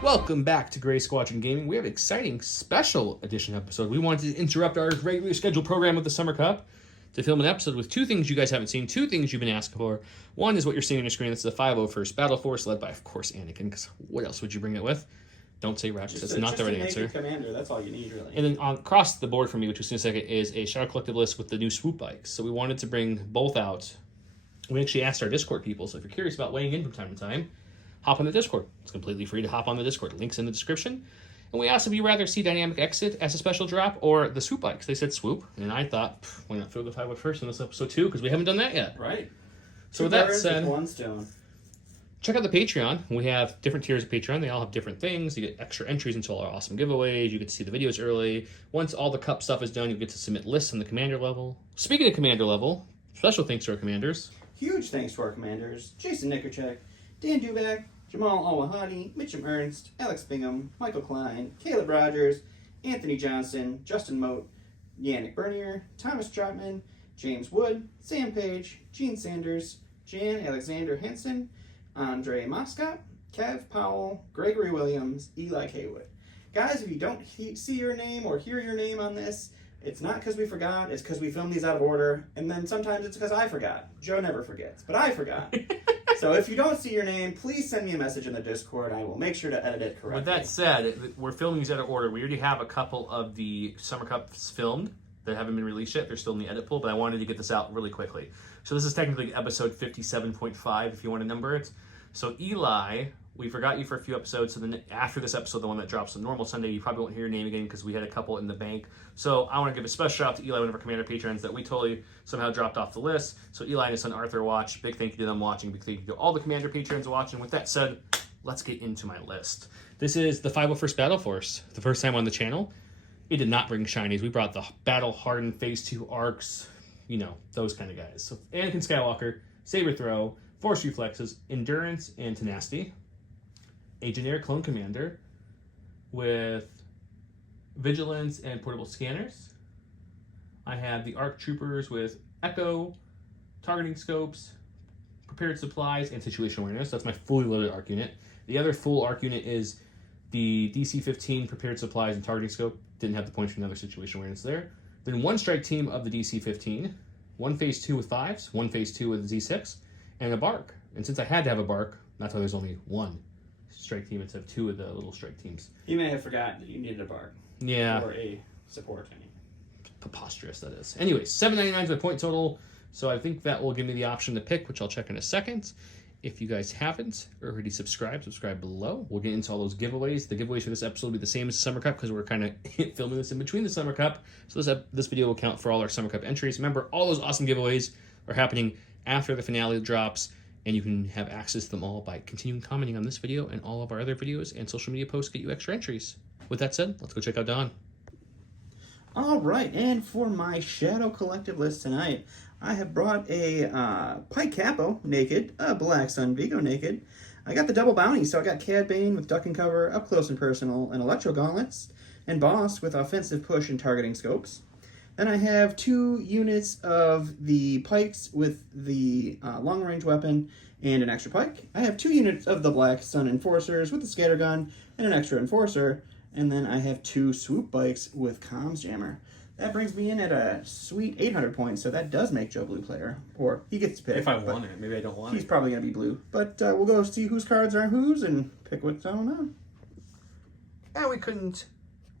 Welcome back to Gray Squadron Gaming. We have an exciting special edition episode. We wanted to interrupt our regularly scheduled program of the Summer Cup to film an episode with two things you guys haven't seen, two things you've been asking for. One is what you're seeing on your screen. That's the 501st Battle Force, led by, of course, Anakin, because what else would you bring it with? Don't say Rex. That's not the right answer. Commander, that's all you need, really. And then across the board for me, which was in a second, is a Shadow Collective list with the new Swoop bikes. So we wanted to bring both out. We actually asked our Discord people, so if you're curious about weighing in from time to time, hop on the Discord. It's completely free to hop on the Discord. Links in the description. And we asked if you'd rather see Dynamic Exit as a special drop or the Swoop bikes. They said Swoop, and I thought, why not throw the 501st in this episode too, because we haven't done that yet. Right. So with that said, one stone. Check out the Patreon. We have different tiers of Patreon. They all have different things. You get extra entries into all our awesome giveaways. You get to see the videos early. Once all the cup stuff is done, you get to submit lists on the commander level. Speaking of commander level, special thanks to our commanders. Huge thanks to our commanders: Jason Nikerchek, Dan Dubak, Jamal Al-Wahadi, Mitchum Ernst, Alex Bingham, Michael Klein, Caleb Rogers, Anthony Johnson, Justin Moat, Yannick Bernier, Thomas Trotman, James Wood, Sam Page, Gene Sanders, Jan Alexander Henson, Andre Moscott, Kev Powell, Gregory Williams, Eli Haywood. Guys, if you don't see your name or hear your name on this, it's not because we forgot, it's because we filmed these out of order, and then sometimes it's because I forgot. Joe never forgets, but I forgot. So if you don't see your name, please send me a message in the Discord. I will make sure to edit it correctly. With that said, we're filming these out of order. We already have a couple of the Summer Cups filmed that haven't been released yet. They're still in the edit pool, but I wanted to get this out really quickly. So this is technically episode 57.5, if you want to number it. So Eli, we forgot you for a few episodes, so then after this episode, the one that drops on normal Sunday, you probably won't hear your name again because we had a couple in the bank. So I want to give a special shout out to Eli, one of our commander patrons that we totally somehow dropped off the list. So Eli and his son Arthur watch. Big thank you to them watching. Big thank you to all the commander patrons watching. With that said, let's get into my list. This is the 501st Battle Force. The first time on the channel. It did not bring shinies. We brought the Battle Hardened Phase 2 arcs. You know, those kind of guys. So Anakin Skywalker, Saber Throw, Force Reflexes, Endurance, and Tenacity. A generic clone commander with Vigilance and Portable Scanners. I have the ARC Troopers with Echo, Targeting Scopes, Prepared Supplies, and Situation Awareness. That's my fully loaded ARC unit. The other full ARC unit is the DC-15 Prepared Supplies and Targeting Scope. Didn't have the points for another Situation Awareness there. Then one strike team of the DC-15, one Phase 2 with 5s, one Phase 2 with Z6, and a Bark. And since I had to have a Bark, that's why there's only one strike team instead of two of the little strike teams. You may have forgotten that you needed a Bark. Yeah. Or a support, I mean. Preposterous, that is. Anyway, $7.99 is my point total, so I think that will give me the option to pick, which I'll check in a second. If you guys haven't already subscribed, subscribe below. We'll get into all those giveaways. The giveaways for this episode will be the same as the Summer Cup because we're kind of filming this in between the Summer Cup. So this video will count for all our Summer Cup entries. Remember, all those awesome giveaways are happening after the finale drops, and you can have access to them all by continuing commenting on this video and all of our other videos and social media posts get you extra entries. With that said, let's go check out Don. All right, and for my Shadow Collective list tonight, I have brought a Pike Capo naked, a Black Sun Vigo naked. I got the double bounty, so I got Cad Bane with Duck and Cover, Up Close and Personal, and Electro Gauntlets, and Boss with Offensive Push and Targeting Scopes. Then I have 2 units of the Pikes with the long range weapon and an extra Pike. I have 2 units of the Black Sun Enforcers with the Scattergun and an extra Enforcer. And then I have 2 Swoop bikes with Comms Jammer. That brings me in at a sweet 800 points, so that does make Joe blue player. Or he gets to pick. If I want it. Maybe I don't want it. He's probably going to be blue. But we'll go see whose cards are whose and pick what's going on. And we couldn't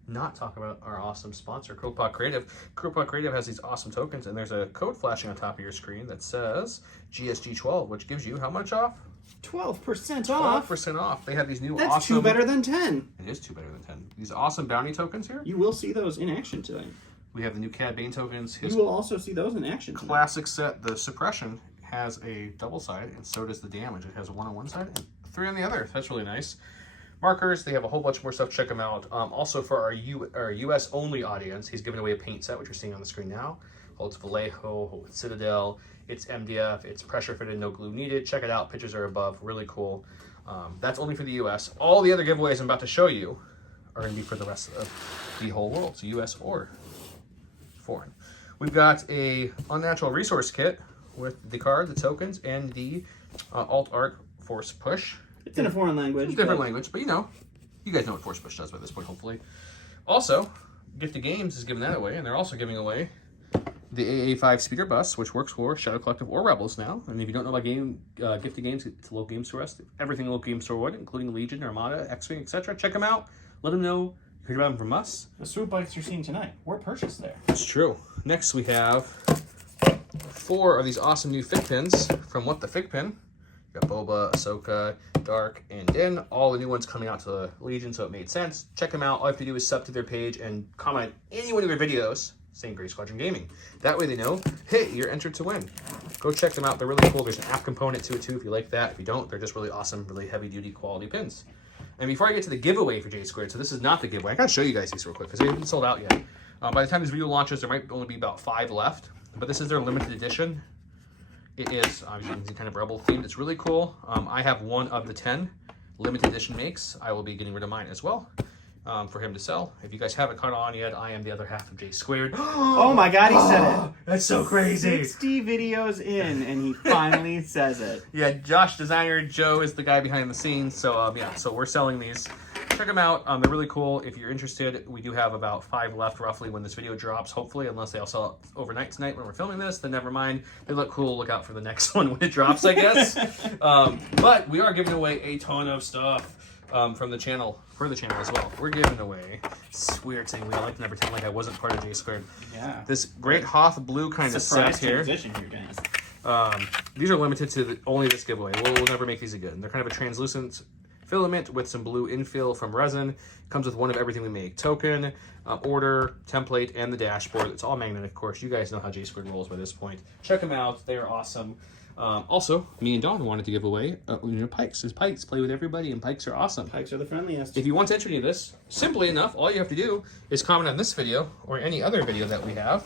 not talk about our awesome sponsor, Croakpot Creative. Croakpot Creative has these awesome tokens, and there's a code flashing on top of your screen that says GSG12, which gives you how much off? 12% off. 12% off. They have these new That's awesome... 2 better than 10. It is 2 better than 10. These awesome bounty tokens here. You will see those in action tonight. We have the new Cad Bane tokens. You will also see those in action tonight. Classic set, the suppression, has a double side, and so does the damage. It has 1 on one side and 3 on the other. That's really nice. Markers, they have a whole bunch more stuff. Check them out. Also, for our U.S. only audience, he's giving away a paint set, which you're seeing on the screen now. Holds Vallejo, Citadel. It's MDF. It's pressure fitted, no glue needed. Check it out. Pictures are above. Really cool. That's only for the U.S. All the other giveaways I'm about to show you are going to be for the rest of the whole world, so U.S. or foreign. We've got a Unnatural Resource Kit with the card, the tokens, and the Alt Arc Force Push. It's in a foreign language. It's a different language, but you know, You guys know what Force Push does by this point, hopefully. Also, Gifted Games is giving that away, and they're also giving away the AA5 speeder bus, which works for Shadow Collective or Rebels now. And if you don't know about Gifted Games, it's a local game store. Everything a local game store would, including Legion, Armada, X-Wing, etc. Check them out. Let them know you heard about them from us. The Swoop bikes you're seeing tonight were purchased there. It's true. Next, we have 4 of these awesome new Fig Pins from What the Fig Pin. You got Boba, Ahsoka, Dark, and Din. All the new ones coming out to the Legion, so it made sense. Check them out. All you have to do is sub to their page and comment any one of their videos saying Grey Squadron Gaming. That way they know, hey, you're entered to win. Go check them out. They're really cool. There's an app component to it too if you like that. If you don't, they're just really awesome, really heavy-duty quality pins. And before I get to the giveaway for J Squared, so this is not the giveaway. I gotta show you guys these real quick because they haven't sold out yet. By the time this video launches, there might only be about 5 left. But this is their limited edition. It is obviously kind of Rebel themed. It's really cool. I have 1 of the 10 limited edition makes. I will be getting rid of mine as well for him to sell. If you guys haven't caught on yet, I am the other half of J Squared. Oh my God, he said it. That's so crazy. 60 videos in, and he finally says it. Yeah, Josh Designer Joe is the guy behind the scenes. So yeah, so we're selling these. Check them out. They're really cool. If you're interested, we do have about 5 left roughly when this video drops, hopefully, unless they all sell out overnight tonight when we're filming this, then never mind. They look cool. Look out for the next one when it drops, I guess. But we are giving away a ton of stuff from the channel, for the channel as well. We're giving away, it's weird saying we all like to never pretend like I wasn't part of J Squared. Yeah. This great Hoth blue kind of set here. Transition here, guys. These are limited to only this giveaway. We'll never make these again. They're kind of a translucent filament with some blue infill from resin. Comes with one of everything we make. Token, order, template, and the dashboard. It's all magnetic, of course. You guys know how J Squared rolls by this point. Check them out. They are awesome. Also, me and Dawn wanted to give away pikes. Because pikes play with everybody, and pikes are awesome. Pikes are the friendliest. If you want to enter any of this, simply enough, all you have to do is comment on this video or any other video that we have.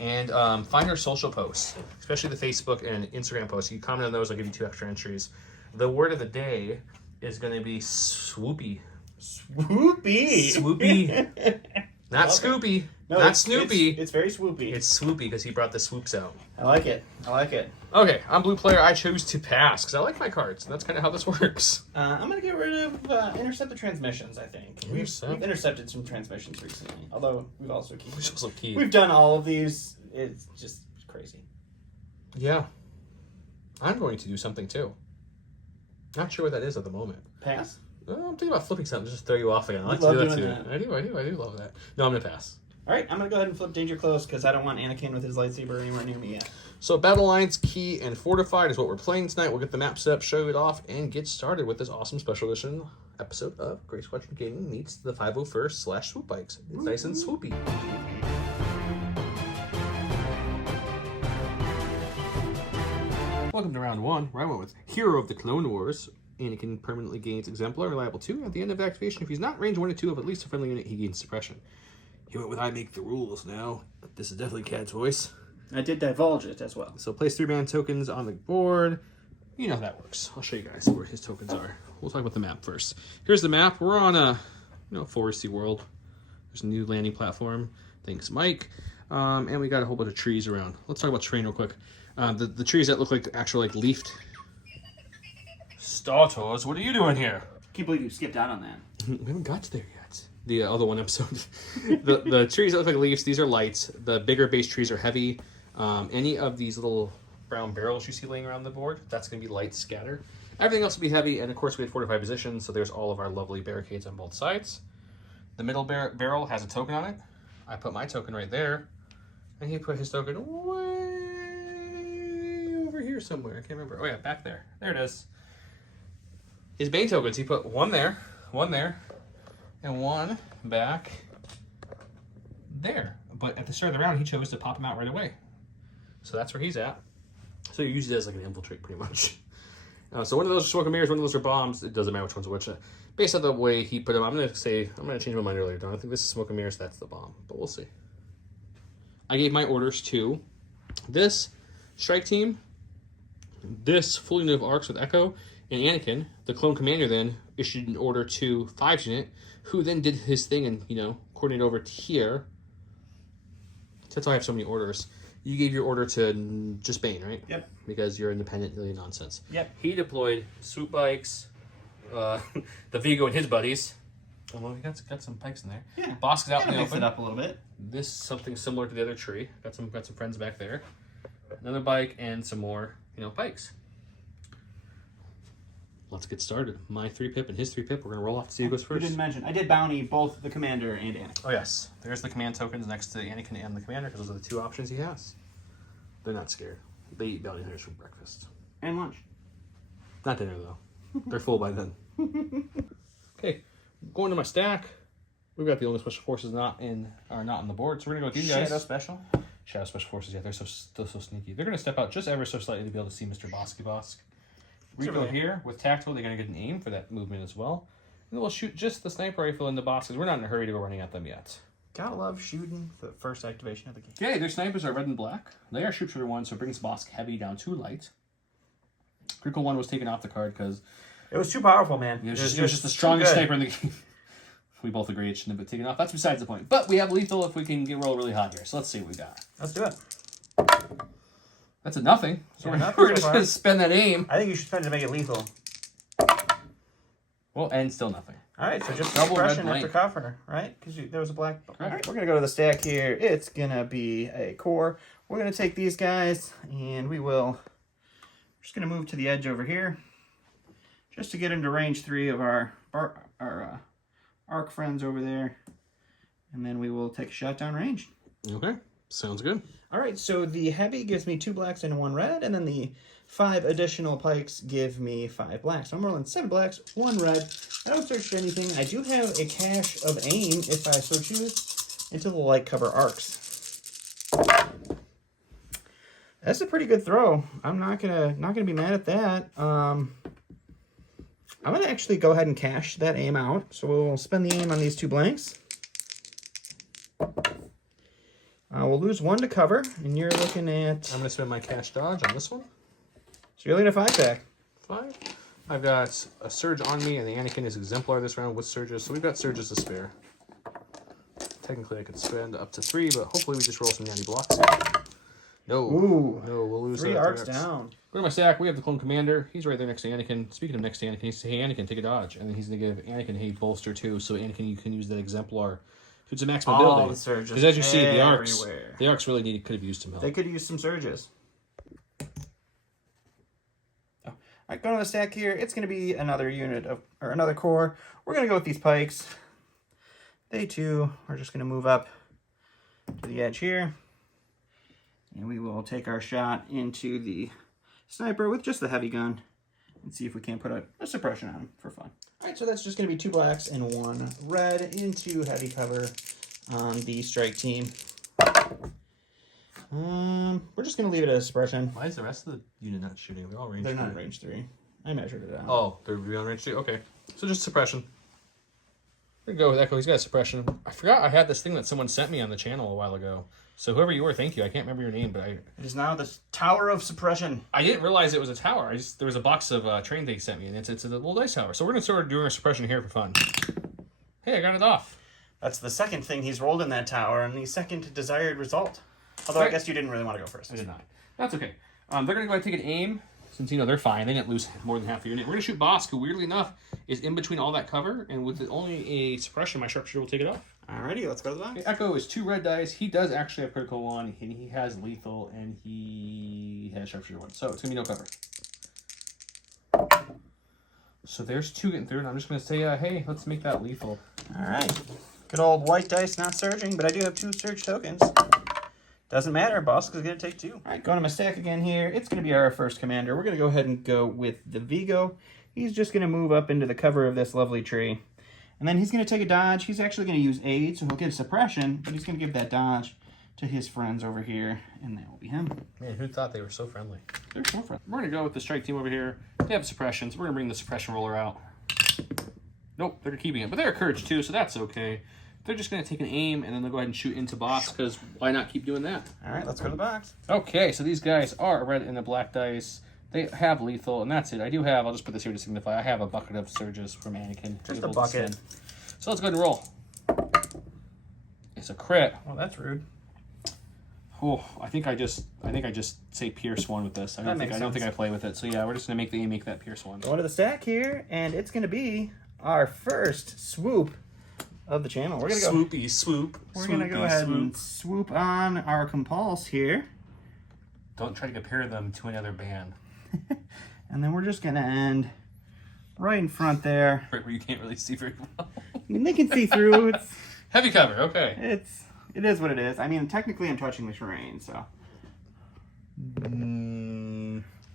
And find our social posts, especially the Facebook and Instagram posts. You comment on those, I'll give you 2 extra entries. The word of the day is going to be swoopy. Swoopy. Swoopy. Not Scoopy. No, not Snoopy. It's very swoopy. It's swoopy because he brought the swoops out. I like it. I like it. Okay, I'm blue player. I chose to pass because I like my cards. And that's kind of how this works. I'm going to get rid of intercepted transmissions, I think. We've intercepted some transmissions recently. Although we've also keyed. We've done all of these. It's just crazy. Yeah. I'm going to do something too. Not sure what that is at the moment. Pass? I'm thinking about flipping something just to throw you off again. I like love to do that doing too. that. I do love that. No, I'm going to pass. All right, I'm going to go ahead and flip Danger Close because I don't want Anakin with his lightsaber anywhere near me yet. So Battle Lines, Key, and Fortified is what we're playing tonight. We'll get the map set up, show it off, and get started with this awesome special edition episode of Grey Squadron Gaming meets the 501st/Swoop bikes. It's nice and swoopy. Welcome to round 1, where I went with Hero of the Clone Wars. Anakin permanently gains Exemplar, reliable 2. At the end of activation, if he's not range 1 or 2 of at least a friendly unit, he gains Suppression. He went with I make the rules now. This is definitely Cad's voice. I did divulge it as well. So place 3-man tokens on the board. You know how that works. I'll show you guys where his tokens are. We'll talk about the map first. Here's the map. We're on a foresty world. There's a new landing platform. Thanks, Mike. And we got a whole bunch of trees around. Let's talk about terrain real quick. The trees that look like actual leafed. Startors, what are you doing here? Can't believe you skipped out on that. We haven't got to there yet. The other one episode. the trees that look like leaves, these are lights. The bigger base trees are heavy. Any of these little brown barrels you see laying around the board, that's going to be light scatter. Everything else will be heavy, and of course we had fortified positions, so there's all of our lovely barricades on both sides. The middle barrel has a token on it. I put my token right there, and he put his token way over here somewhere. I can't remember. Oh yeah, back there. There it is. His main tokens, he put one there, and one back there. But at the start of the round, he chose to pop him out right away. So that's where he's at. So you use it as like an infiltrate, pretty much. So one of those are smoke and mirrors, one of those are bombs. It doesn't matter which one's which. Based on the way he put them, I'm going to change my mind earlier. I think this is smoke and mirrors, that's the bomb. But we'll see. I gave my orders to this strike team, this full unit of arcs with Echo, and Anakin. The clone commander then issued an order to 5's unit, who then did his thing and, coordinated over to here. So that's why I have so many orders. You gave your order to just Bane, right? Yep. Because you're independent, really nonsense. Yep. He deployed swoop bikes, the Vigo and his buddies. Oh, well, we got some pikes in there. Yeah. Bosk is out in the Mix open. it up a little bit. This is something similar to the other tree. Got some friends back there. Another bike and some more, pikes. Let's get started. My 3-pip and his 3-pip. We're gonna roll off to see who goes first. You didn't mention. I did bounty both the commander and Anakin. Oh yes, there's the command tokens next to Anakin and the commander because those are the 2 options he has. They're not scared. They eat bounty hunters for breakfast. And lunch. Not dinner though. They're full by then. Okay, going to my stack. We've got the only special forces not on the board, so we're gonna go with these guys. Shadow special. Shadow special forces. Yeah, they're still so sneaky. They're gonna step out just ever so slightly to be able to see Mr. Bosky Bosk. Rico here with tactical. They're gonna get an aim for that movement as well, and then we'll shoot just the sniper rifle in the box because we're not in a hurry to go running at them yet. Gotta love shooting the first activation of the game. Okay, their snipers are red and black. They are sharpshooter 1, so it brings Bosk heavy down to light. Critical 1 was taken off the card because It was too powerful, man. it was just the strongest sniper in the game. We both agree it shouldn't have been taken off. That's besides the point. But we have lethal if we can roll really hot here. So let's see what we got. Let's do it. That's a nothing. So Yeah, we're just going to spend that aim. I think you should spend it to make it lethal. Well, and still nothing. All right, so just Double red suppression after blank. cover, right? Because there was a black. All right, we're gonna go to the stack here. It's gonna be a core. We're gonna take these guys, and we're just gonna move to the edge over here, just to get into range 3 of our arc friends over there, and then we will take a shot down range. Okay, sounds good. All right, so the heavy gives me 2 blacks and 1 red, and then the 5 additional pikes give me 5 blacks. So I'm rolling 7 blacks, 1 red. I don't search for anything. I do have a cache of aim, if I so choose, into the light cover arcs. That's a pretty good throw. I'm not gonna be mad at that. I'm gonna actually go ahead and cache that aim out. So we'll spend the aim on these 2 blanks. We'll lose 1 to cover, and you're looking at... I'm going to spend my cash dodge on this one. So you're looking at 5-pack. 5. I've got a surge on me, and the Anakin is exemplar this round with surges, so we've got surges to spare. Technically, I could spend up to 3, but hopefully we just roll some natty blocks. No. Ooh. No, we'll lose 3 arcs down. Go to my stack. We have the clone commander. He's right there next to Anakin. Speaking of next to Anakin, he says, hey, Anakin, take a dodge. And then he's going to give Anakin, hey, bolster too. So Anakin, you can use that exemplar. It's a maximum ability. The surges. Because as you see, the everywhere. arcs really could have used some help. They could use some surges. All right, going to the stack here. It's going to be another unit or another core. We're going to go with these pikes. They too are just going to move up to the edge here. And we will take our shot into the sniper with just the heavy gun and see if we can put a suppression on him for fun. All right, so that's just going to be 2 blacks and 1 red into heavy cover on the strike team. We're just going to leave it as suppression. Why is the rest of the unit not shooting? They're all range 3. They're not range 3. I measured it out. Oh, they're beyond range 3? Okay. So just suppression. We're going to go with Echo. He's got suppression. I forgot I had this thing that someone sent me on the channel a while ago. So whoever you were, thank you. I can't remember your name, but It is now the Tower of Suppression. I didn't realize it was a tower. There was a box of train they sent me, and it's a little dice tower. So we're going to start doing our suppression here for fun. Hey, I got it off. That's the second thing he's rolled in that tower, and the second desired result. Although I guess you didn't really want to go first. I did not. That's okay. They're going to go ahead and take an aim. Since, they're fine. They didn't lose more than half the unit. We're going to shoot Bosk, who, weirdly enough, is in between all that cover. And with only a suppression, my sharpshooter will take it off. Alrighty, let's go to the box. Okay, Echo is 2 red dice. He does actually have critical 1. And he has lethal. And he has sharpshooter 1. So it's going to be no cover. So there's 2 getting through. And I'm just going to say, hey, let's make that lethal. Alright. Good old white dice not surging, but I do have 2 surge tokens. Doesn't matter, Bosk is going to take 2. Alright, going to my stack again here. It's going to be our first commander. We're going to go ahead and go with the Vigo. He's just going to move up into the cover of this lovely tree. And then he's going to take a dodge. He's actually going to use aid, so he'll get a suppression, but he's going to give that dodge to his friends over here, and that will be him. Man, who thought they were so friendly? They're so friendly. We're going to go with the strike team over here. They have suppressions. We're going to bring the suppression roller out. Nope, they're keeping it. But they're a courage too, so that's okay. They're just going to take an aim, and then they'll go ahead and shoot into Bosk, because why not keep doing that? All right, let's go to the box. Okay, so these guys are red and the black dice. They have lethal, and that's it. I do have, I'll just put this here to signify, I have a bucket of surges from Anakin. Just a bucket. So let's go ahead and roll. It's a crit. Well, that's rude. Oh, I think I just say Pierce 1 with this. I don't think I play with it. So yeah, we're just gonna make that Pierce 1. Going to the stack here, and it's gonna be our first swoop of the channel. We're gonna go Swoopy swoop. We're gonna go ahead and swoop on our compulse here. Don't try to compare them to another band. And then we're just gonna end right in front there. Right where you can't really see very well. I mean, they can see through. It's heavy cover. Okay. it is what it is. I mean, technically, I'm touching the terrain, so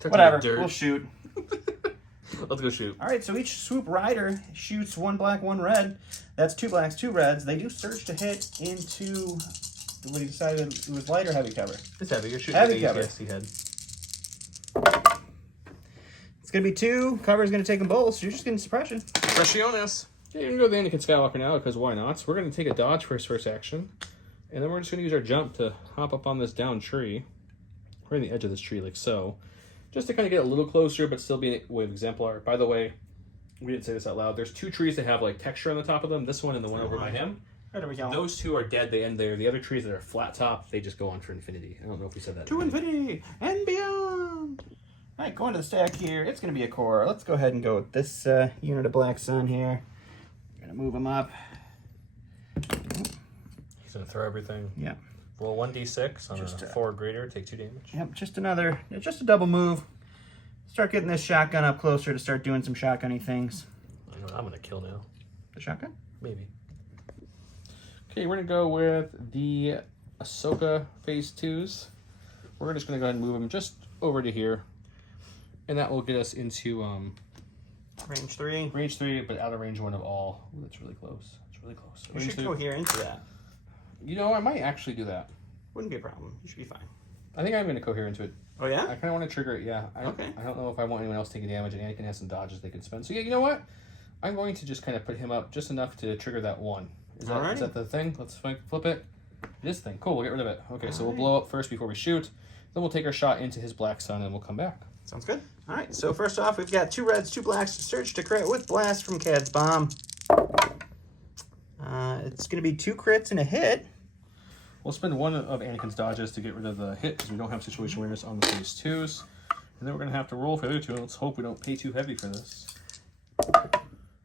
whatever. We'll shoot. Let's go shoot. All right, so each swoop rider shoots 1 black, 1 red. That's 2 blacks, 2 reds. They do surge to hit into what he decided it was light or heavy cover. It's heavy. You're shooting heavy at cover. the ATST head. It's gonna be 2. Cover's gonna take them both. So you're just getting suppression. Impressiones. Yeah, you can go the Anakin Skywalker now because why not? So we're gonna take a dodge for his first action, and then we're just gonna use our jump to hop up on this down tree. We're on the edge of this tree like so. Just to kind of get a little closer, but still be a way of exemplar. By the way, we didn't say this out loud. There's 2 trees that have like texture on the top of them. This one and the one over by him. There we go. Those 2 are dead. They end there. The other trees that are flat top, they just go on for infinity. I don't know if we said that. To infinity and beyond. All right, going to the stack here. It's going to be a core. Let's go ahead and go with this unit of Black Sun here. Going to move him up. He's going to throw everything. Yeah. Roll 1d6 on a 4 or greater. Take 2 damage. Yep, just a double move. Start getting this shotgun up closer to start doing some shotgunny things. I know what I'm going to kill now. The shotgun? Maybe. Okay, we're going to go with the Ahsoka Phase 2s. We're just going to go ahead and move them just over to here. And that will get us into range 3. Range 3, but out of range 1 of all. Ooh, that's really close. It's really close. You should go here into that. You know, I might actually do that. Wouldn't be a problem. You should be fine. I think I'm going to cohere into it. Oh, yeah? I kind of want to trigger it, yeah. Okay. I don't know if I want anyone else taking damage, and Anakin has some dodges they can spend. So, yeah, you know what? I'm going to just kind of put him up just enough to trigger that 1. Is that the thing? Let's flip it. This thing. Cool, we'll get rid of it. Okay, so we'll blow up first before we shoot. Then we'll take our shot into his Black Sun, and we'll come back. Sounds good. All right, so first off, we've got 2 reds, 2 blacks, surge to crit with blast from Cad's Bomb. It's going to be 2 crits and a hit. We'll spend 1 of Anakin's dodges to get rid of the hit because we don't have situation awareness on the Phase 2s. And then we're going to have to roll for the other 2, and let's hope we don't pay too heavy for this.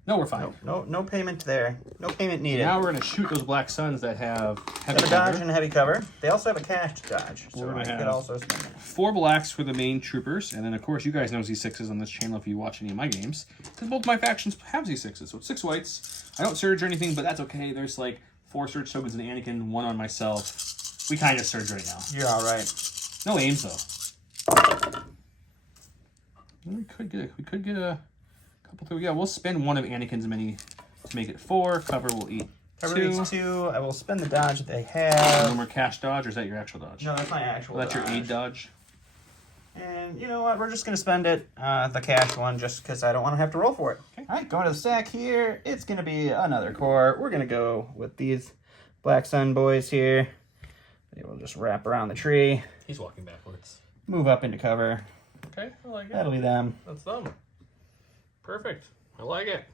No, we're fine. No payment there. No payment needed. Now we're going to shoot those Black Suns that have heavy cover. Dodge and heavy cover. They also have a cached dodge, so we're going to could also spend it. 4 blacks for the main troopers, and then of course you guys know Z6s on this channel if you watch any of my games, because both my factions have Z6s, so it's 6 whites. I don't surge or anything, but that's okay. There's like 4 surge tokens in Anakin, 1 on myself. We kind of surge right now. You're all right. No aims though. We could get a couple through. Yeah, we'll spend 1 of Anakin's many to make it 4. Cover will eat Cover 2. eats 2. I will spend the dodge that they have. No more cash dodge, or is that your actual dodge? No, that's my actual Well, that's dodge. your aid dodge. And you know what? We're just going to spend it, the cash one, just because I don't want to have to roll for it. Okay. All right, going to the stack here. It's going to be another core. We're going to go with these Black Sun boys here. They will just wrap around the tree. He's walking backwards. Move up into cover. Okay, I like it. That'll be them. That's them. Perfect. I like it.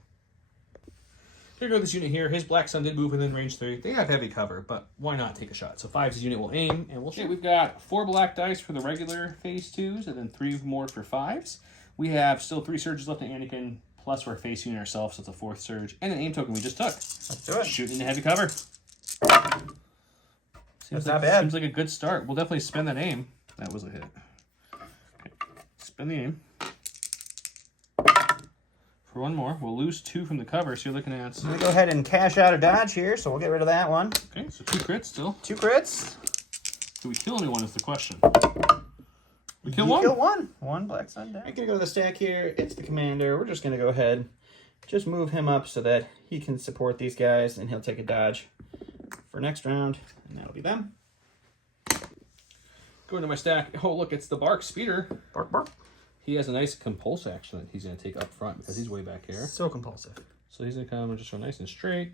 Here goes this unit here. His Black Sun did move within range 3. They have heavy cover, but why not take a shot? So 5's unit will aim, and we'll shoot. Okay, we've got 4 black dice for the regular Phase 2s, and then 3 more for 5s. We have still 3 surges left in Anakin, plus we're face unit ourselves, so it's a 4th surge, and an aim token we just took. Let's do it. Shooting into heavy cover. That's not bad. Seems like a good start. We'll definitely spend that aim. That was a hit. Okay. Spend the aim. For 1 more. We'll lose 2 from the cover, so you're looking at... I'm going to go ahead and cash out a dodge here, so we'll get rid of that one. Okay, so 2 crits still. 2 crits. Do we kill anyone is the question. We kill 1. Kill 1. 1 Black Sun down. I'm going to go to the stack here. It's the commander. We're just going to go ahead, just move him up so that he can support these guys, and he'll take a dodge for next round, and that'll be them. Go into my stack. Oh, look, it's the Bark Speeder. Bark, bark. He has a nice compulse action that he's going to take up front because he's way back here. So compulsive. So he's going to come and just go nice and straight.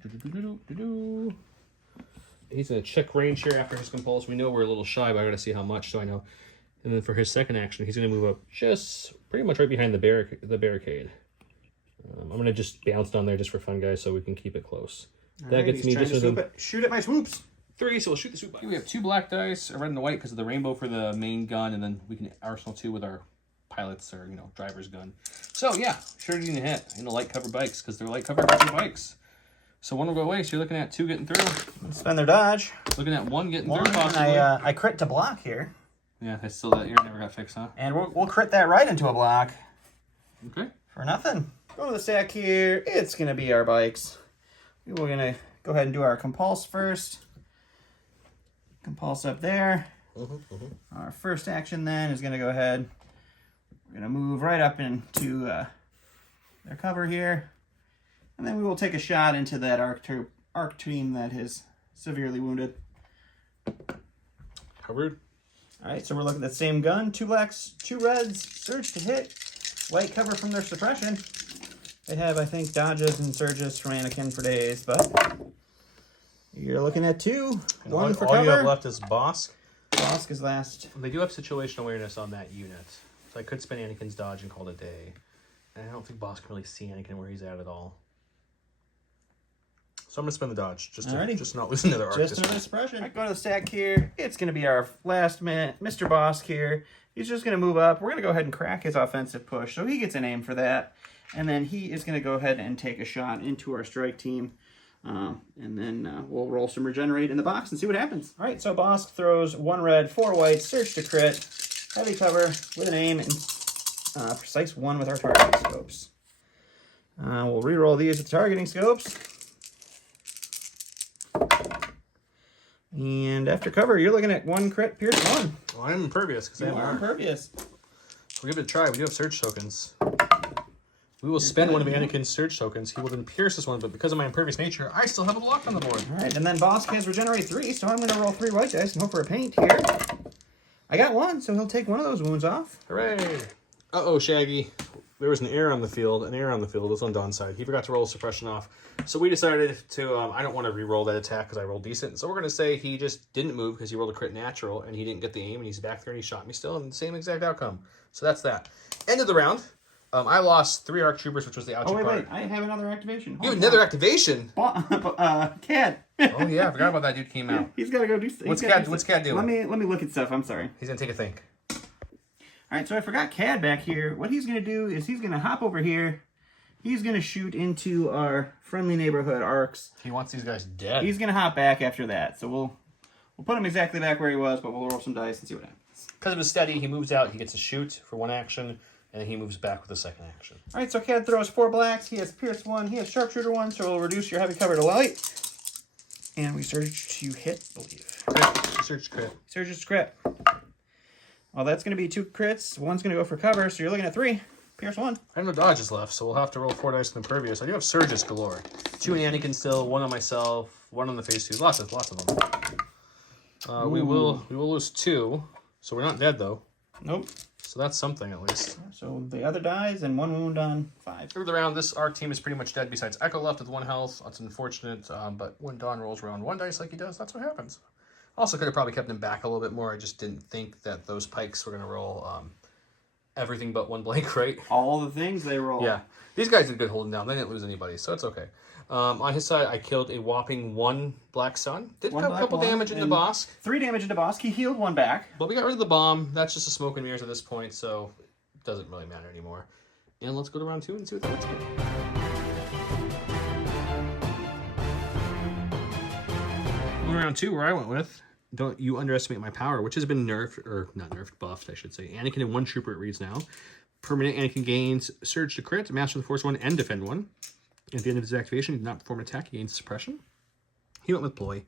He's going to check range here after his compulse. We know we're a little shy, but I got to see how much so I know. And then for his second action, he's going to move up just pretty much right behind the barricade. I'm going to just bounce down there just for fun, guys, so we can keep it close. All that right, gets me just within... Shoot at my swoops. 3, so we'll shoot the swoop bike. We have 2 black dice, a red and a white because of the rainbow for the main gun, and then we can arsenal 2 with our pilot's or, driver's gun. So yeah, sure to hit in the light cover bikes because they're light cover bikes. So 1 will go away, so you're looking at 2 getting through. Spend their dodge. Looking at 1 getting through possibly. I crit to block here. Yeah, that's still that ear never got fixed, huh? And we'll crit that right into a block. Okay. For nothing. Going to the stack here, it's going to be our bikes. We're going to go ahead and do our compulse first. Compulse up there. Our first action then is going to go ahead. We're going to move right up into their cover here. And then we will take a shot into that arc team that is severely wounded. Covered. All right, so we're looking at the same gun. 2 blacks, 2 reds, surge to hit. Light cover from their suppression. They have, I think, dodges and surges from Anakin for days, but you're looking at 2. And 1 for all cover. you have left is Bosk. Bosk is last. They do have situational awareness on that unit, so I could spend Anakin's dodge and call it a day. And I don't think Bosk can really see Anakin where he's at all. So I'm going to spend the dodge, just to not lose another arc. Just another suppression. Right, go to the stack here. It's going to be our last minute. Mr. Bosk here. He's just going to move up. We're going to go ahead and crack his offensive push, so he gets an aim for that. And then he is going to go ahead and take a shot into our strike team. And then we'll roll some regenerate in the box and see what happens. All right, so Bosk throws 1 red, 4 white, surge to crit, heavy cover with an aim, and precise 1 with our targeting scopes. We'll re-roll these with targeting scopes. And after cover, you're looking at 1 crit, pierce 1. Well, I'm impervious because I have armor. Impervious. We'll give it a try. We do have surge tokens. We will spend one of Anakin's surge tokens. He will then pierce this one, but because of my impervious nature, I still have a block on the board. All right, and then Bosk has regenerate 3, so I'm going to roll 3 white dice and hope for a paint here. I got 1, so he'll take 1 of those wounds off. Hooray! Uh-oh, Shaggy. There was an error on the field. An error on the field. It was on Don's side. He forgot to roll suppression off. So we decided to, I don't want to re-roll that attack because I rolled decent. So we're going to say he just didn't move because he rolled a crit natural and he didn't get the aim and he's back there and he shot me still and the same exact outcome. So that's that. End of the round. I lost 3 ARC Troopers, which was the ouchie part. Wait. I have another activation. You have another activation? Cad. Oh, yeah. I forgot about that dude came out. He's got to go do What's Cad doing? Let me look at stuff. I'm sorry. He's going to take a think. All right, so I forgot Cad back here. What he's going to do is he's going to hop over here. He's going to shoot into our friendly neighborhood arcs. He wants these guys dead. He's going to hop back after that. So we'll put him exactly back where he was, but we'll roll some dice and see what happens. Because of his steady, he moves out. He gets a shoot for 1 action, and then he moves back with a 2nd action. All right, so Cad throws 4 blacks. He has Pierce 1. He has Sharpshooter 1, so we'll reduce your heavy cover to light. And we surge to hit, I believe. Crit. Surge crit. Surges to crit. Well, that's going to be 2 crits. 1's going to go for cover, so you're looking at 3. Pierce 1. I have no dodges left, so we'll have to roll 4 dice in impervious. I do have surges galore. 2 on Anakin still, 1 on myself, 1 on the phase 2. Lots of them. We will lose 2, so we're not dead though. Nope. So that's something at least. So the other dies and 1 wound on 5. Through the round, this ARC team is pretty much dead besides Echo left with 1 health. That's unfortunate, but when Don rolls around 1 dice like he does, that's what happens. Also could have probably kept him back a little bit more. I just didn't think that those pikes were going to roll everything but 1 blank, right? All the things they roll. Yeah. These guys did good holding down. They didn't lose anybody, so it's okay. On his side, I killed a whopping 1 Black Sun. Did a couple damage into Bosk. 3 damage into Bosk. He healed 1 back. But we got rid of the bomb. That's just a smoke and mirrors at this point, so it doesn't really matter anymore. And let's go to round 2 and see what that looks like. Round 2, where I went with, don't you underestimate my power, which has been nerfed, or not nerfed, buffed, I should say. Anakin and 1 trooper it reads now. Permanent Anakin gains Surge to crit, Master of the Force 1, and Defend 1. At the end of his activation, he did not perform an attack, he gains suppression. He went with Ploy.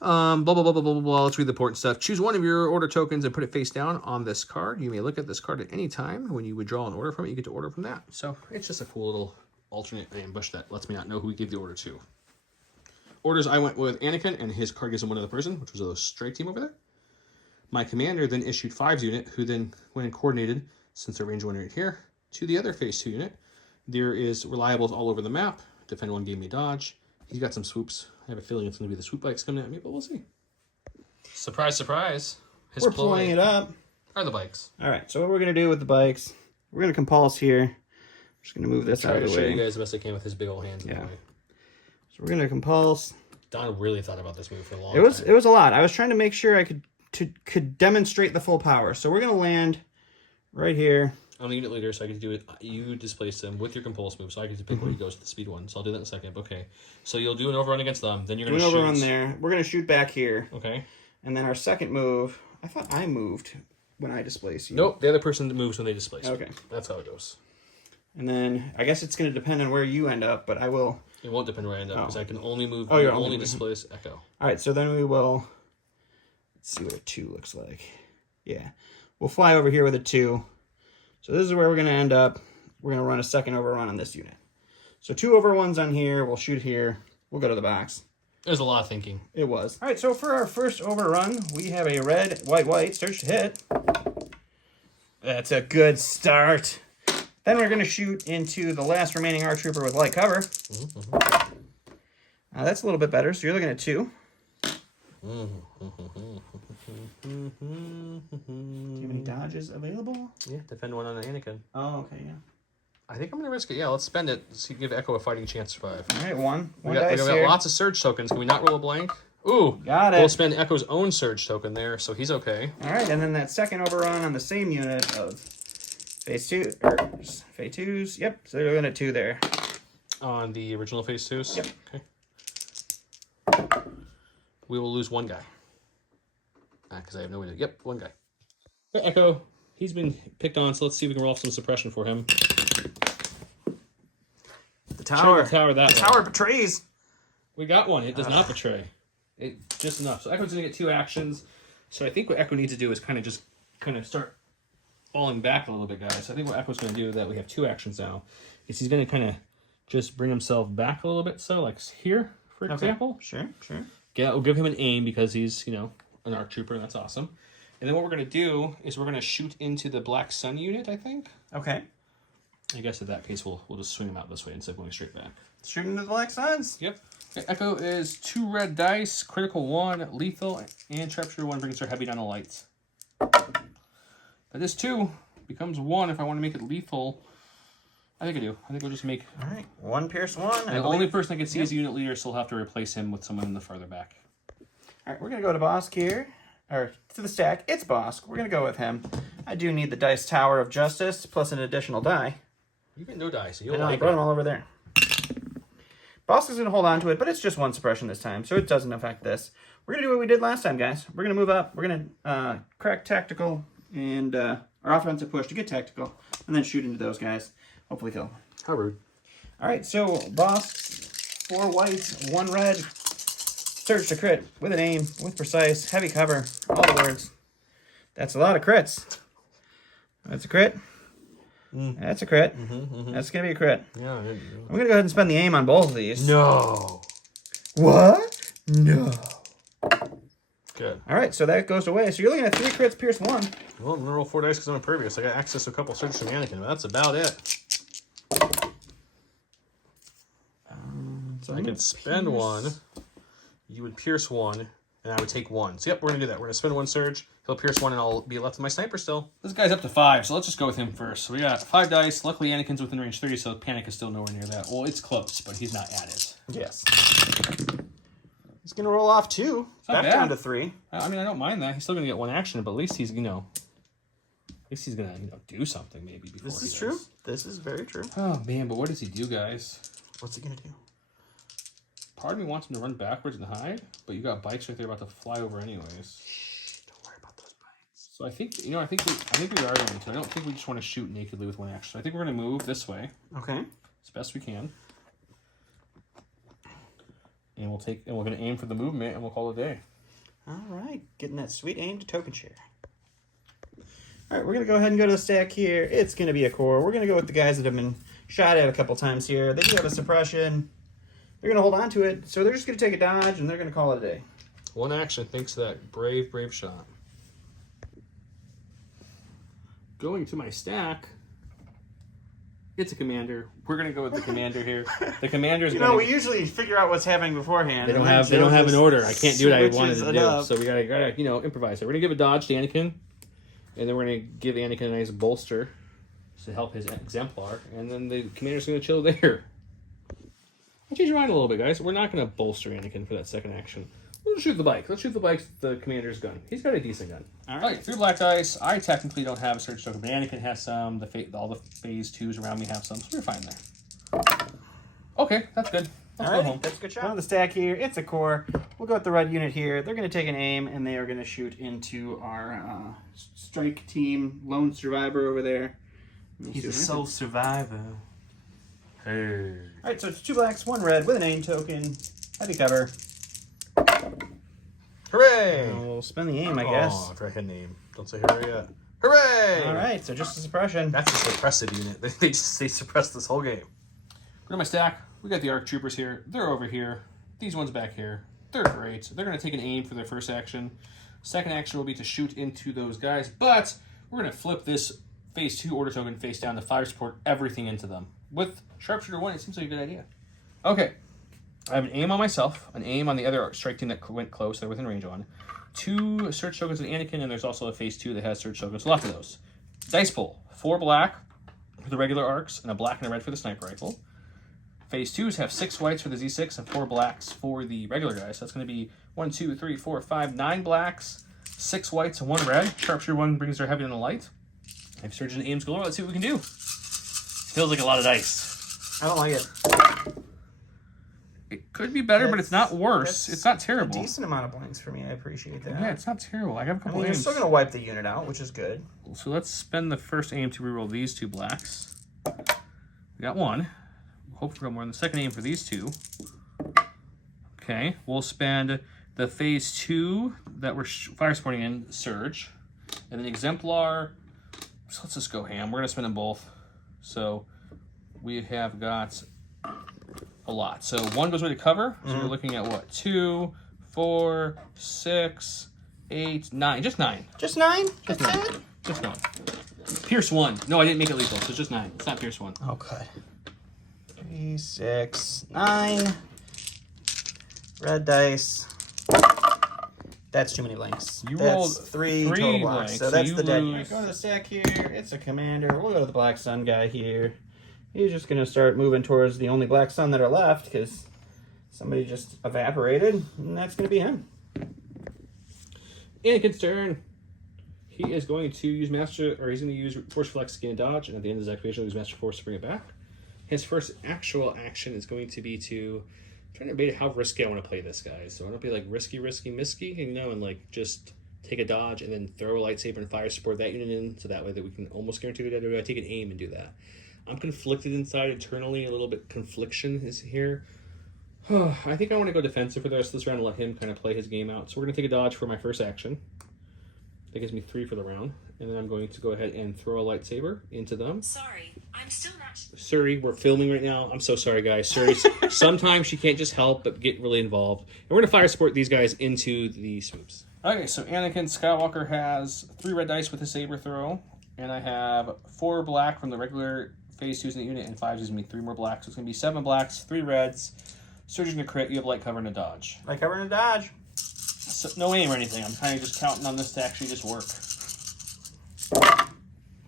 Blah, blah, blah, blah, blah, blah, blah. Let's read the important stuff. Choose 1 of your order tokens and put it face down on this card. You may look at this card at any time. When you withdraw an order from it, you get to order from that. So it's just a cool little alternate ambush that lets me not know who we gave the order to. Orders, I went with Anakin, and his card gives him 1 other person, which was a strike team over there. My commander then issued 5's unit, who then went and coordinated, since they're range 1 right here, to the other phase 2 unit. There is reliables all over the map. Defend 1 gave me dodge. He's got some swoops. I have a feeling it's going to be the swoop bikes coming at me, but we'll see. Surprise, surprise. We're pulling it up. Are the bikes. All right, so what we're going to do with the bikes, we're going to compulse here. I'm just going to move this out of the way. Try to show you guys the best I can with his big old hands. Yeah. So we're going to compulse. Don really thought about this move for a long It was time. it was a lot. I was trying to make sure I could demonstrate the full power. So we're gonna land right here. I'm the unit leader, so I get to do it. You displace them with your compulse move, so I get to pick where he goes to the speed one. So I'll do that in a second. Okay. So you'll do an overrun against them. Then you're going to shoot. Overrun there. We're going to shoot back here. Okay. And then our second move, I thought I moved when I displace you. Nope, the other person moves when they displace you. Okay. That's how it goes. And then I guess it's going to depend on where you end up, but I will... It won't depend where I end up, because I can only move... you're only displace Echo. All right, so then we will... Let's see what a 2 looks like. Yeah. We'll fly over here with a 2. So this is where we're going to end up. We're going to run a second overrun on this unit. So 2 overruns on here. We'll shoot here. We'll go to the box. There's a lot of thinking. It was. All right, so for our first overrun, we have a red, white, white. Search to hit. That's a good start. Then we're going to shoot into the last remaining R-Trooper with light cover. That's a little bit better. So you're looking at 2. Do you have any dodges available? Yeah, defend one on Anakin. Oh, okay, yeah. I think I'm going to risk it. Yeah, let's spend it so you can give Echo a fighting chance to survive. All right, one We dice got here. lots of surge tokens. Can we not roll a blank? Ooh. Got it. We'll spend Echo's own surge token there, so he's okay. All right, and then that second overrun on the same unit of phase 2, phase 2s. Yep, so they're looking at 2 there. On the original phase 2s? Yep. Okay. We will lose one guy. Because I have no way to... Yep, one guy. Okay, Echo, he's been picked on, so let's see if we can roll off some suppression for him. The tower. The tower that way. Tower betrays. We got one. It does not betray. It just enough. So Echo's going to get 2 actions. So I think what Echo needs to do is kind of start falling back a little bit, guys. So I think what Echo's going to do, that we have 2 actions now, is he's going to kind of just bring himself back a little bit. So like here, for example. Sure. Yeah, we'll give him an aim because he's, an ARC trooper, and that's awesome. And then what we're going to do is we're going to shoot into the Black Sun unit, I think. Okay. I guess in that case, we'll just swing him out this way instead of going straight back. Shooting into the Black Suns. Yep. Okay, Echo is 2 red dice, critical 1, lethal, and sharpshooter 1 brings her heavy down the lights. That is 2. Becomes 1 if I want to make it lethal. I think I do. I think we'll just make... All right. 1 pierce 1. The only person I can see as a unit leader, so we'll have to replace him with someone in the farther back. All right, we're going to go to Bosk here. Or to the stack. It's Bosk. We're going to go with him. I do need the Dice Tower of Justice plus an additional die. You get no dice, so I you'll know, I like brought it. them all over there. Bosk is going to hold on to it, but it's just 1 suppression this time, so it doesn't affect this. We're going to do what we did last time, guys. We're going to move up. We're going to crack tactical and our offensive push to get tactical, and then shoot into those guys. Hopefully kill them. How rude. All right, so Bosk, 4 whites, 1 red. Surge to crit with an aim, with precise, heavy cover, all the words. That's a lot of crits. That's a crit. That's a crit. That's going to be a crit. Yeah. I'm going to go ahead and spend the aim on both of these. No. What? No. Good. All right, so that goes away. So you're looking at 3 crits, pierce 1. Well, I'm going to roll 4 dice because I'm impervious. I got access to a couple surges from Anakin, but that's about it. So I can spend 1. You would pierce 1, and I would take 1. So, yep, we're going to do that. We're going to spend 1 surge. He'll pierce 1, and I'll be left with my sniper still. This guy's up to 5, so let's just go with him first. So we got 5 dice. Luckily, Anakin's within range 30, so Panic is still nowhere near that. Well, it's close, but he's not at it. Yes. He's going to roll off 2. not Back bad. down to 3. I mean, I don't mind that. He's still going to get 1 action, but at least he's, at least he's going to, do something maybe before This is he true. does. This is very true. Oh, man, but what does he do, guys? What's he going to do? Part of me wants him to run backwards and hide, but you got bikes right there about to fly over anyways. Don't worry about those bites. So I think, I think we are going to. I don't think we just want to shoot nakedly with 1 action. I think we're going to move this way Okay. as best we can. And we're going to aim for the movement, and we'll call it a day. All right. Getting that sweet aim to token share. All right, we're going to go ahead and go to the stack here. It's going to be a core. We're going to go with the guys that have been shot at a couple times here. They do have a suppression. They're going to hold on to it, so they're just going to take a dodge, and they're going to call it a day. 1 action thanks to that brave shot. Going to my stack, it's a commander. We're going to go with the commander here. The commander's going to... we usually figure out what's happening beforehand. They don't have an order. I can't do what I wanted to do. So we gotta improvise. So we're gonna give a dodge to Anakin, and then we're gonna give Anakin a nice bolster to help his exemplar, and then the commander's gonna chill there. I'll change your mind a little bit, guys. We're not going to bolster Anakin for that second action. We'll shoot the bike. Let's shoot the bike with the commander's gun. He's got a decent gun. All right, 3 black dice. I technically don't have a surge token, but Anakin has some. All the phase 2s around me have some, so we're fine there. Okay, that's good. Let's go home. That's a good shot. On the stack here, it's a core. We'll go with the red unit here. They're going to take an aim, and they are going to shoot into our strike team lone survivor over there. He's a sole survivor. Hey. All right, so it's 2 blacks, 1 red with an aim token. Heavy cover. Hooray! We'll spend the aim, I guess. Oh, I had an aim. Don't say hooray yet. Hooray! All right, so just a suppression. That's a suppressive unit. They suppressed this whole game. Go to my stack. We got the ARC troopers here. They're over here. These ones back here. They're great. They're going to take an aim for their first action. Second action will be to shoot into those guys, but we're going to flip this phase 2 order token face down to fire support everything into them. With sharpshooter 1, it seems like a good idea. Okay. I have an aim on myself, an aim on the other strike team that went close, they're within range on. 2 search tokens of Anakin, and there's also a phase 2 that has search tokens. Lots of those. Dice pool. 4 black for the regular arcs, and a black and a red for the sniper rifle. Phase 2s have 6 whites for the Z6 and 4 blacks for the regular guys. So that's going to be 1, 2, 3, 4, 5, 9 blacks, 6 whites, and 1 red. Sharpshooter 1 brings their heavy and the light. I have surgeon aims galore. Let's see what we can do. Feels like a lot of dice. I don't like it. It could be better, but it's not worse. It's not terrible. A decent amount of blanks for me. I appreciate that. Yeah, it's not terrible. I have a couple You're aims. still going to wipe the unit out, which is good. So let's spend the first aim to reroll these 2 blacks. We got 1. Hopefully we're on the second aim for these 2. Okay, we'll spend the phase 2 that we're fire supporting in, Surge. And then Exemplar, so let's just go ham. We're going to spend them both. So we have got a lot. So 1 goes away to cover. So we're looking at what? 2, 4, 6, 8, 9. Just 9. Just 9? Just 9. Just 9. Pierce 1. No, I didn't make it lethal, so it's just 9. It's not Pierce 1. Oh, good. 3, 6, 9. Red dice. That's too many blanks. You that's rolled 3 3 total blanks, blocks. so So that's you the dead. lose. Go to the stack here. It's a commander. We'll go to the black sun guy here. He's just going to start moving towards the only black sun that are left because somebody just evaporated, and that's going to be him. Anakin's turn. He is going to use he's going to use Force Flex, Scan, Dodge, and at the end of his activation, he'll use Master Force to bring it back. His first actual action is going to be to try to debate how risky I want to play this guy. So I want to be like risky, misky, and like just take a dodge and then throw a lightsaber and fire support that unit in, so that way that we can almost guarantee that I take an aim and do that. I'm conflicted inside internally, a little bit confliction is here. I think I want to go defensive for the rest of this round and let him kind of play his game out. So we're going to take a dodge for my first action. That gives me 3 for the round. And then I'm going to go ahead and throw a lightsaber into them. Sorry, I'm still not... Suri, we're filming right now. I'm so sorry, guys. Suri, sometimes she can't just help, but get really involved. And we're going to fire support these guys into the swoops. Okay, so Anakin Skywalker has 3 red dice with his saber throw. And I have 4 black from the regular phase 2s in the unit, and 5 gives me 3 more blacks. So it's going to be 7 blacks, 3 reds. Surgeon to crit, you have light cover and a dodge. Light cover and a dodge. So, no aim or anything. I'm kind of just counting on this to actually just work.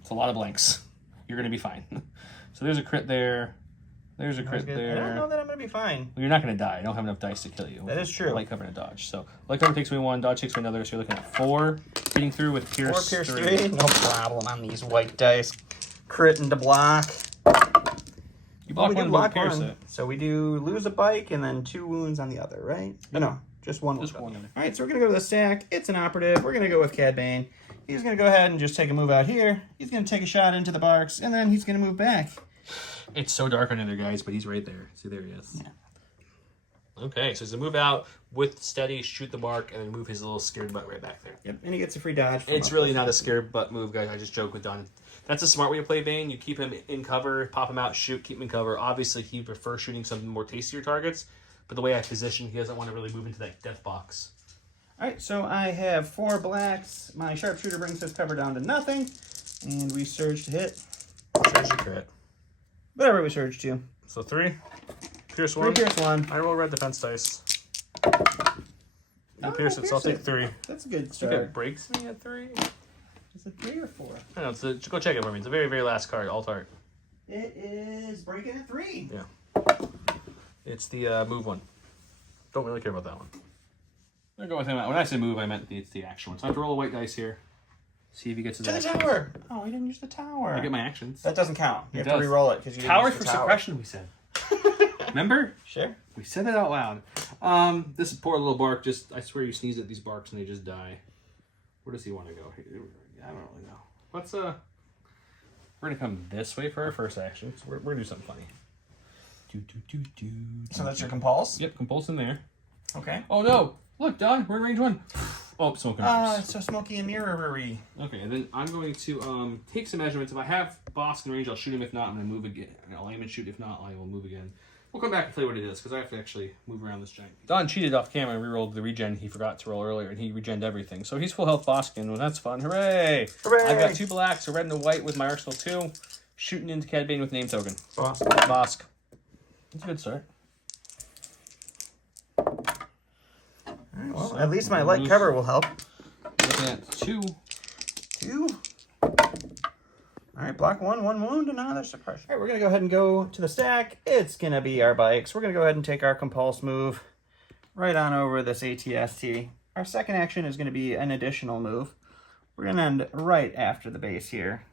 It's a lot of blanks. You're going to be fine. So there's a crit there. There's a crit there. I don't know that I'm going to be fine. Well, you're not going to die. I don't have enough dice to kill you. That is true. Light cover and a dodge. So light cover takes me 1, dodge takes me another. So you're looking at 4. Hitting through with Pierce 4 Pierce 3. 3. No problem on these white dice. Crit into block. You block one, but Pierce it. So we do lose a bike and then 2 wounds on the other, right? No, just 1 wound. Just 1. All right, so we're going to go to the stack. It's an operative. We're going to go with Cad Bane. He's going to go ahead and just take a move out here. He's going to take a shot into the barks, and then he's going to move back. It's so dark under there, guys, but he's right there. See, there he is. Yeah. Okay, so he's going to move out with steady, shoot the mark, and then move his little scared butt right back there. Yep, and he gets a free dodge. It's really not a scared butt move, guys. I just joke with Don. That's a smart way to play Bane. You keep him in cover, pop him out, shoot, keep him in cover. Obviously, he prefers shooting some more tastier targets, but the way I position, he doesn't want to really move into that death box. All right, so I have 4 blacks. My sharpshooter brings his cover down to nothing, and we surge to hit. Surge to crit. Whatever we surge to. So 3. Pierce 1. 3 Pierce 1. I roll red defense dice. You pierce it, so I'll take 3. That's a good I think start. it breaks me at 3. Is it 3 or 4? I don't know. Go check it for me. It's the very, very last card, alt art. It is breaking at 3. Yeah. It's the move one. Don't really care about that one. I'm gonna go with him. When I say move, I meant it's the action one. So I have to roll a white dice here. See if he gets his actions. To the tower! Oh, he didn't use the tower. I get my actions. That doesn't count. You have to re-roll it because you Towers didn't use for the tower. suppression, we said. Remember? Sure. We said it out loud. This is poor little bark. Just I swear you sneeze at these barks and they just die. Where does he want to go? I don't really know. Let's we're gonna come this way for our first action. So we're gonna do something funny. So that's your compulse? Yep, compulse in there. Okay. Oh no! Look, Don, we're in range 1. Oh, smoke and mirrors. So smoky and mirror-y. Okay, and then I'm going to take some measurements. If I have Bosk in range, I'll shoot him. If not, I'm going to move again. I'll aim and shoot. If not, I will move again. We'll come back and tell you what it is, because I have to actually move around this giant. Don cheated off camera and rerolled the regen he forgot to roll earlier, and he regened everything. So he's full health Boskin. Well, that's fun. Hooray! Hooray! I've got 2 blacks, a red and a white with my Arsenal 2. Shooting into Cad Bane with name token. Bosk. Bosk. That's a good start. Well, at least my light cover will help. Looking at 2. 2. Alright, block 1, 1 wound, and another suppression. Alright, we're going to go ahead and go to the stack. It's going to be our bikes. We're going to go ahead and take our compulse move right on over this ATST. Our second action is going to be an additional move. We're going to end right after the base here.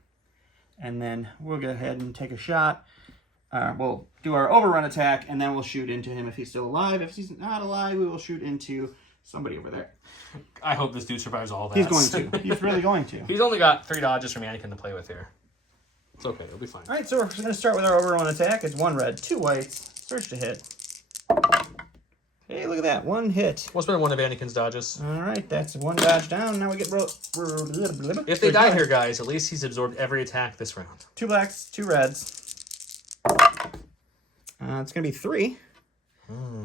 And then we'll go ahead and take a shot. We'll do our overrun attack, and then we'll shoot into him if he's still alive. If he's not alive, we will shoot into somebody over there. I hope this dude survives all that. He's going to. He's really going to. He's only got 3 dodges from Anakin to play with here. It's okay. It'll be fine. All right, so we're going to start with our overrun attack. It's 1 red, 2 whites. First to hit. Hey, look at that. 1 hit. What's been one of Anakin's dodges? All right, that's 1 dodge down. Now we get... If they die here, guys, at least he's absorbed every attack this round. 2 blacks, 2 reds. It's going to be 3.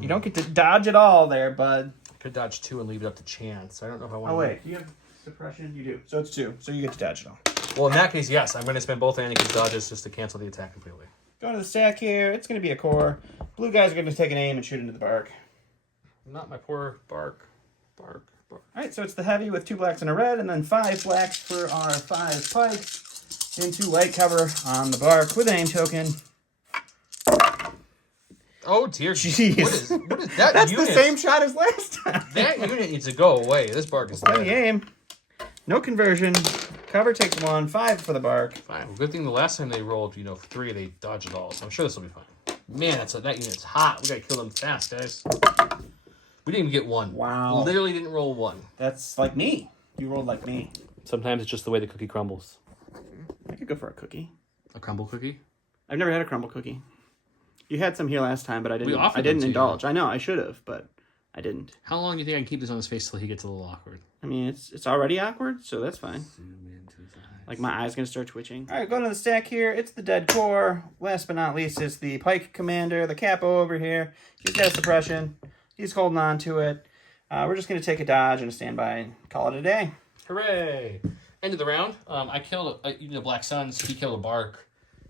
You don't get to dodge at all there, bud. Could dodge 2 and leave it up to chance. I don't know if I want Oh, wait. Do you have suppression? You do. So it's 2. So you get to dodge it all. Well, in that case, yes. I'm going to spend both Anakin's dodges just to cancel the attack completely. Going to the stack here. It's going to be a core. Blue guys are going to take an aim and shoot into the bark. Not my poor bark. Bark. All right, so it's the heavy with 2 blacks and a red, and then 5 blacks for our 5 pikes into light cover on the bark with an aim token. Oh, dear. Jeez. What is that That's unit? the same shot as last time. That unit needs to go away. This bark is Steady dead. aim. No conversion. Cover takes 1. 5 for the bark. Fine. Well, good thing the last time they rolled, 3, they dodged it all. So I'm sure this will be fine. Man, that unit's hot. We got to kill them fast, guys. We didn't even get 1. Wow. Literally didn't roll 1. That's like me. You rolled like me. Sometimes it's just the way the cookie crumbles. I could go for a cookie. A crumble cookie? I've never had a crumble cookie. You had some here last time, but I didn't. offered I didn't them to you. indulge. I know I should have, but I didn't. How long do you think I can keep this on his face till he gets a little awkward? I mean, it's already awkward, so that's fine. Zoom into his eyes. Like my eye's gonna start twitching. All right, going to the stack here. It's the dead core. Last but not least, is the pike commander, the capo over here. He's got a suppression. He's holding on to it. We're just gonna take a dodge and a standby and call it a day. Hooray! End of the round. I killed Black Suns. He killed a bark.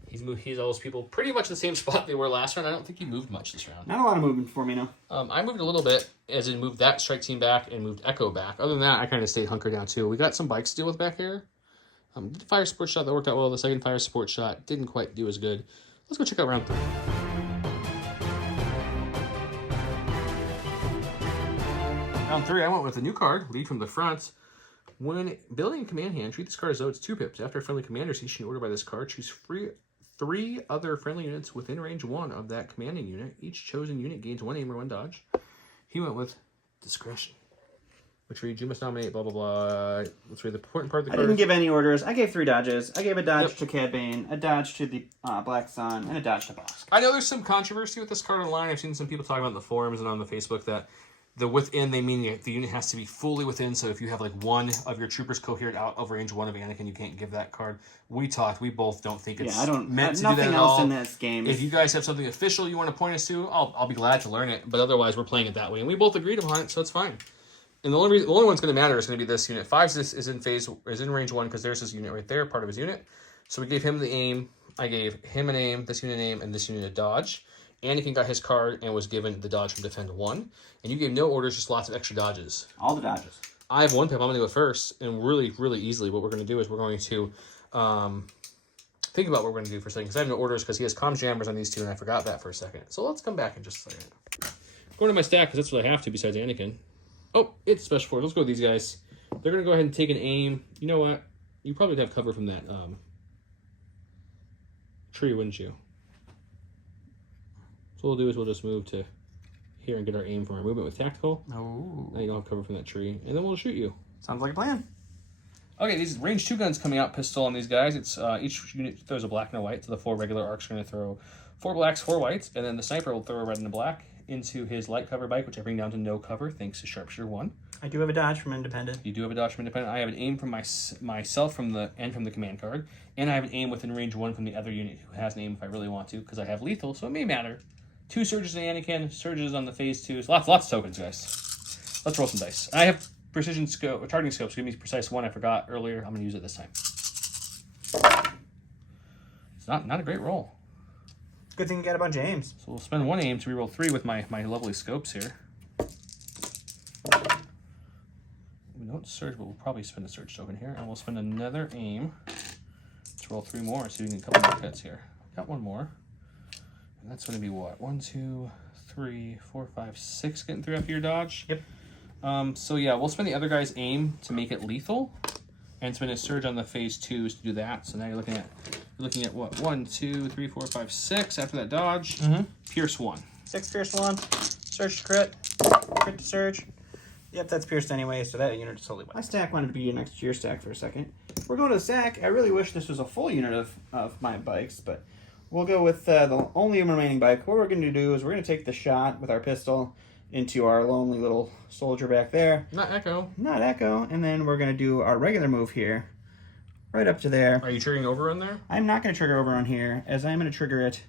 He's all those people pretty much the same spot they were last round. I don't think he moved much this round. Not a lot of movement for me now. I moved a little bit, as in moved that strike team back and moved Echo back. Other than that, I kind of stayed hunkered down too. We got some bikes to deal with back here. Did the fire support shot that worked out well. The second fire support shot didn't quite do as good. Let's go check out round 3. Round 3, I went with a new card, lead from the front. When building a command hand, treat this card as though it's 2 pips. After a friendly commander sees an order by this card, choose 3 other friendly units within range 1 of that commanding unit. Each chosen unit gains 1 aim or 1 dodge. He went with discretion, which reads, you must nominate blah, blah, blah. Let's read the important part of the card. I didn't give any orders. I gave 3 dodges. I gave a dodge to Cad Bane, a dodge to the Black Sun, and a dodge to Bosk. I know there's some controversy with this card online. I've seen some people talking about in the forums and on the Facebook that the within, they mean the unit has to be fully within. So if you have like 1 of your troopers coherent out of range 1 of Anakin, you can't give that card. We both don't think it's meant to do that nothing at else all. in this game. If you guys have something official you want to point us to, I'll be glad to learn it. But otherwise, we're playing it that way, and we both agreed upon it, so it's fine. And the only one's going to matter is going to be this unit. 5 is in range 1 because there's this unit right there, part of his unit. So we gave him the aim. I gave him an aim, this unit an aim, and this unit a dodge. Anakin got his card and was given the dodge from defend 1. And you gave no orders, just lots of extra dodges. All the dodges. I have 1 pip. I'm going to go first. And really, really easily, what we're going to do is we're going to think about what we're going to do for a second, because I have no orders because he has comm jammers on these two, and I forgot that for a second. So let's come back in just a second. Going to my stack, because that's what I have to besides Anakin. Oh, it's special force. Let's go with these guys. They're going to go ahead and take an aim. You know what? You probably would have cover from that tree, wouldn't you? So what we'll do is we'll just move to here and get our aim from our movement with tactical. Oh. Now you don't have cover from that tree. And then we'll shoot you. Sounds like a plan. Okay, these range 2 guns coming out pistol on these guys. It's each unit throws a black and a white. So the 4 regular arcs are going to throw 4 blacks, 4 whites, and then the sniper will throw a red and a black into his light cover bike, which I bring down to no cover thanks to Sharpshooter 1. I do have a dodge from Independent. You do have a dodge from Independent. I have an aim from myself from the command card, and I have an aim within range 1 from the other unit who has an aim if I really want to, because I have lethal, so it may matter. 2 surges in Anakin, surges on the phase 2s. Lots of tokens, guys. Let's roll some dice. I have precision scope, or targeting scope, so give me precise 1. I forgot earlier. I'm going to use it this time. It's not a great roll. Good thing you got a bunch of aims. So we'll spend 1 aim to reroll 3 with my lovely scopes here. We don't surge, but we'll probably spend a surge token here, and we'll spend another aim to roll 3 more, so we can get a couple more hits here. Got 1 more. And that's going to be what? 1, 2, 3, 4, 5, 6 getting 3 after your dodge. Yep. So yeah, we'll spend the other guy's aim to make it lethal, and spend a surge on the phase 2s to do that. So now you're looking at what? 1, 2, 3, 4, 5, 6 after that dodge. Pierce 1. 6 pierce 1. Surge to crit. Crit to surge. Yep, that's pierced anyway, so that unit is totally wet. My stack wanted to be next to your stack for a second. We're going to the stack. I really wish this was a full unit of my bikes, but we'll go with the only remaining bike. What we're going to do is we're going to take the shot with our pistol into our lonely little soldier back there. Not Echo. Not Echo. And then we're going to do our regular move here. Right up to there. Are you triggering overrun there? I'm not going to trigger overrun here, as I'm going to trigger it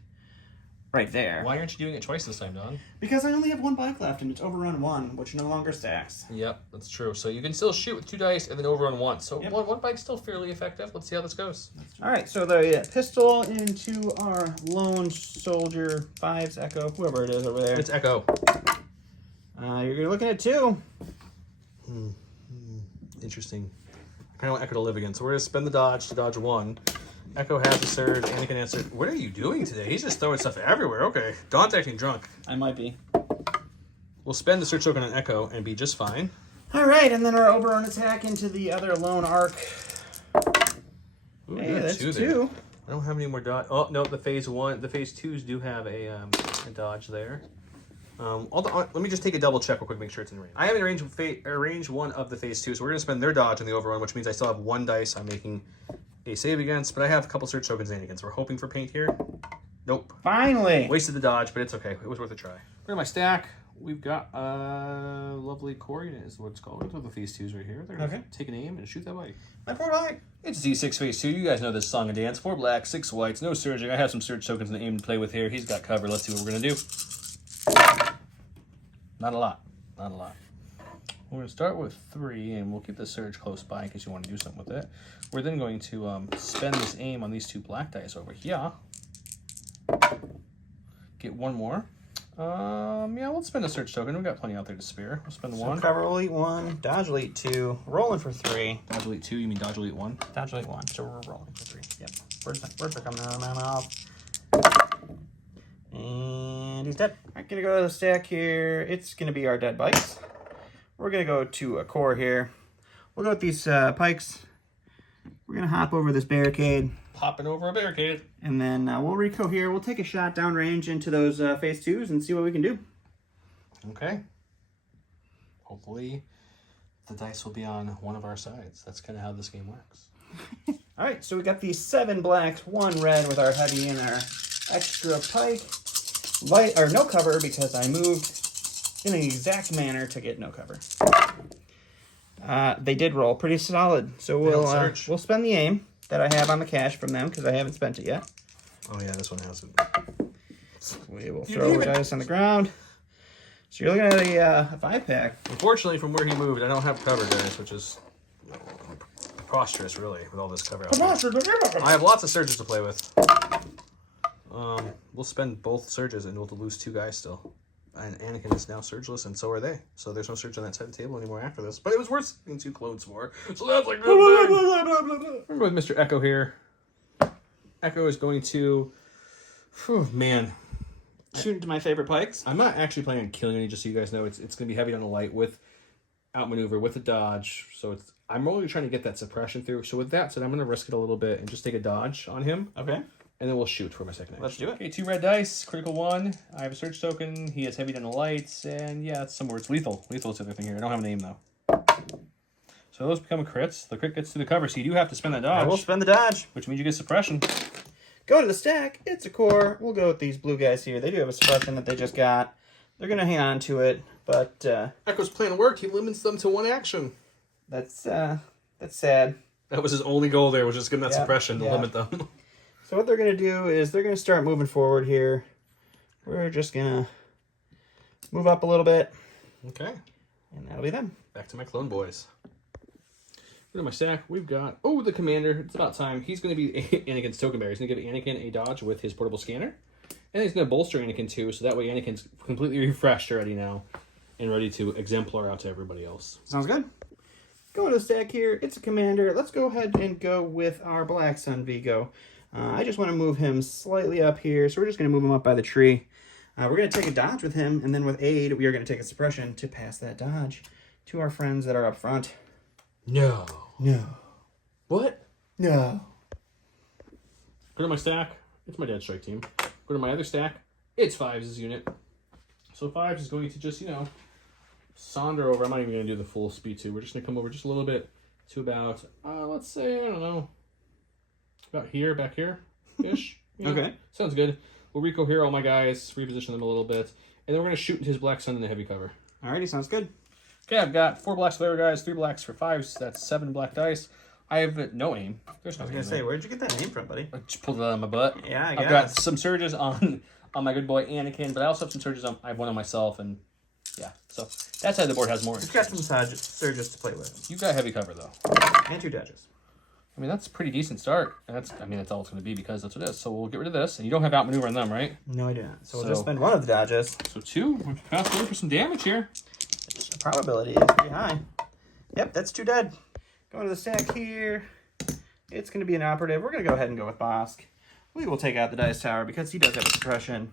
right there. Why aren't you doing it twice this time, Don? Because I only have 1 bike left, and it's overrun 1, which no longer stacks. Yep, that's true. So you can still shoot with 2 dice and then overrun 1. So Yep. one bike's still fairly effective. Let's see how this goes. All right, so the pistol into our lone soldier 5's Echo, whoever it is over there. It's Echo. You're looking at 2. Interesting. I kind of want Echo to live again. So we're going to spend the dodge to dodge 1. Echo has a surge. Anakin answered. What are you doing today? He's just throwing stuff everywhere. Okay. Don's acting drunk. I might be. We'll spend the surge token on Echo and be just fine. All right, and then our overrun attack into the other lone arc. Ooh, Hey, that's 2. there. I don't have any more dodge. Oh, no, the phase 2s do have a dodge there. Let me just take a double check real quick, make sure it's in range. I have in range 1 of the phase 2, so we're going to spend their dodge in the overrun, which means I still have 1 dice I'm making a save against, but I have a couple surge tokens Anakin, so we're hoping for paint here. Nope. Finally! Wasted the dodge, but it's okay. It was worth a try. Where's my stack? We've got lovely core unit is what it's called. With the phase 2s right here. They're going to take an aim and shoot that bike. My 4 bike. It's D6 phase 2. You guys know this song and dance. 4 blacks, 6 whites, no surging. I have some surge tokens and aim to play with here. He's got cover. Let's see what we're going to do. Not a lot. Not a lot. We're going to start with 3, and we'll keep the surge close by in case you want to do something with it. We're then going to spend this aim on these 2 black dice over here. Get 1 more. Yeah, we'll spend a surge token. We've got plenty out there to spare. We'll spend 1. Cover elite 1, dodge elite 2, rolling for 3. Dodge elite 2, you mean dodge elite 1? Dodge elite 1, so we're rolling for 3. Yep. Words are coming out of my mouth. And he's dead. I'm going to go to the stack here. It's going to be our dead bikes. We're going to go to a core here. We'll go with these pikes. We're going to hop over this barricade. Hopping over a barricade. And then we'll reco here. We'll take a shot downrange into those phase 2s and see what we can do. Okay. Hopefully the dice will be on one of our sides. That's kind of how this game works. All right, so we got these 7 blacks, 1 red with our heavy and our extra pike. Light or no cover because I moved in an exact manner to get no cover. They did roll pretty solid, so we'll spend the aim that I have on the cash from them because I haven't spent it yet. Oh yeah, this one hasn't. We will throw our dice on the ground. So you're looking at a 5-pack. Unfortunately, from where he moved, I don't have cover, guys, which is preposterous, really, with all this cover out there. I have lots of surges to play with. We'll spend both surges and we'll lose 2 guys still. And Anakin is now surgeless, and so are they. So there's no surge on that side of the table anymore after this. But it was worth being 2 clones for. So that's like good thing. We're with Mr. Echo here. Echo is going to... Whew, man. Shoot into my favorite pikes. I'm not actually planning on killing any, just so you guys know. It's going to be heavy on the light with outmaneuver, with a dodge. So I'm only trying to get that suppression through. So with that said, I'm going to risk it a little bit and just take a dodge on him. Okay. And then we'll shoot for my second action. Let's do it. Okay, 2 red dice, critical 1. I have a search token. He has heavy on the lights. And yeah, it's somewhere. It's lethal. Lethal is the other thing here. I don't have a name, though. So those become a crits. The crit gets to the cover, so you do have to spend that dodge. I will spend the dodge. Which means you get suppression. Go to the stack. It's a core. We'll go with these blue guys here. They do have a suppression that they just got. They're going to hang on to it, but... Echo's plan worked. He limits them to 1 action. That's sad. That was his only goal there, was just getting that suppression to limit them. So what they're going to do is they're going to start moving forward here. We're just going to move up a little bit. Okay. And that'll be them. Back to my clone boys. Go to my stack. We've got... Oh, the commander. It's about time. He's going to be Anakin's token bearer. He's going to give Anakin a dodge with his portable scanner. And he's going to bolster Anakin too, so that way Anakin's completely refreshed already now and ready to exemplar out to everybody else. Sounds good. Going to the stack here. It's a commander. Let's go ahead and go with our Black Sun Vigo. I just want to move him slightly up here, so we're just going to move him up by the tree. We're going to take a dodge with him, and then with aid, we are going to take a suppression to pass that dodge to our friends that are up front. No. No. What? No. Go to my stack. It's my dead strike team. Go to my other stack. It's 5's unit. So 5 is going to just, saunder over. I'm not even going to do the full speed 2. We're just going to come over just a little bit to about, let's say, I don't know, about here, back here-ish. Okay. Sounds good. We'll Rico here, all my guys, reposition them a little bit, and then we're going to shoot into his Black Sun in the heavy cover. Alrighty, sounds good. Okay, I've got 4 blacks for the other guys, 3 blacks for 5s. That's 7 black dice. I have no aim. There's no I was aim going to say, where'd you get that name from, buddy? I just pulled it out of my butt. Yeah, I've got some surges on my good boy Anakin, but I also have some surges on. I have one on myself, and yeah. So that side of the board has more. You've got some surges to play with. You got heavy cover though, and 2 dodges. I mean that's a pretty decent start. That's all it's going to be because that's what it is. So we'll get rid of this, and you don't have outmaneuver on them, right? No, I do not. So we'll just spend 1 of the dodges. So 2. We're passing for some damage here. The probability is pretty high. Yep, that's 2 dead. Going to the stack here. It's going to be an operative. We're going to go ahead and go with Bosk. We will take out the dice tower because he does have a suppression.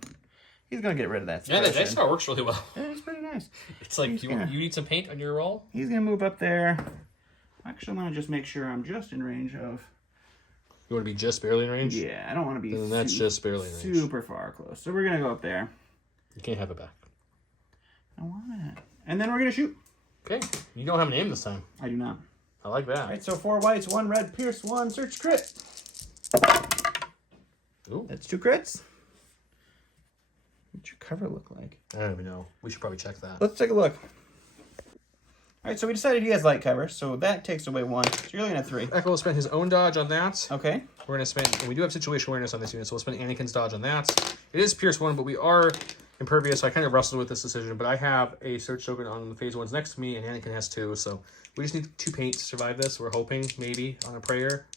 He's going to get rid of that suppression. Yeah, the dice tower works really well. Yeah, it's pretty nice. It's like you need some paint on your roll. He's going to move up there. Actually, I'm going to just make sure I'm just in range of... You want to be just barely in range? Yeah, I don't want to be that's just barely in range. Super far close. So we're going to go up there. You can't have it back. I want it. And then we're going to shoot. Okay. You don't have an aim this time. I do not. I like that. All right, so 4 whites, 1 red, pierce, 1, search, crit. Ooh. That's 2 crits. What's your cover look like? I don't even know. We should probably check that. Let's take a look. All right, so we decided he has light cover, so that takes away 1. So you're looking at 3. Echo will spend his own dodge on that. Okay. We're going to spend, and we do have situation awareness on this unit, so we'll spend Anakin's dodge on that. It is Pierce 1, but we are impervious, so I kind of wrestled with this decision, but I have a search token on the phase 1s next to me, and Anakin has 2, so we just need 2 paint to survive this. We're hoping, maybe, on a prayer.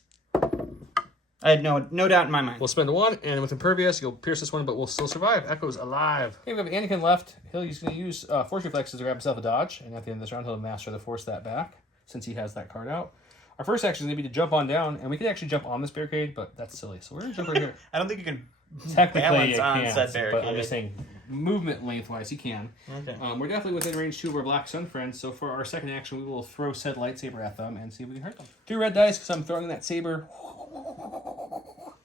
I had no doubt in my mind. We'll spend 1, and with impervious, you'll pierce this one, but we'll still survive. Echo's alive. Okay, we have Anakin left. He's going to use Force Reflexes to grab himself a dodge, and at the end of this round, he'll master the Force that back, since he has that card out. Our first action is going to be to jump on down, and we could actually jump on this barricade, but that's silly. So we're going to jump right here. I don't think you can Technically, you balance on can, said barricade. but I'm just saying, movement lengthwise, you can. Okay. We're definitely within range 2 of our Black Sun friends, so for our second action, we will throw said lightsaber at them and see if we can hurt them. 2 red dice, because I'm throwing that saber.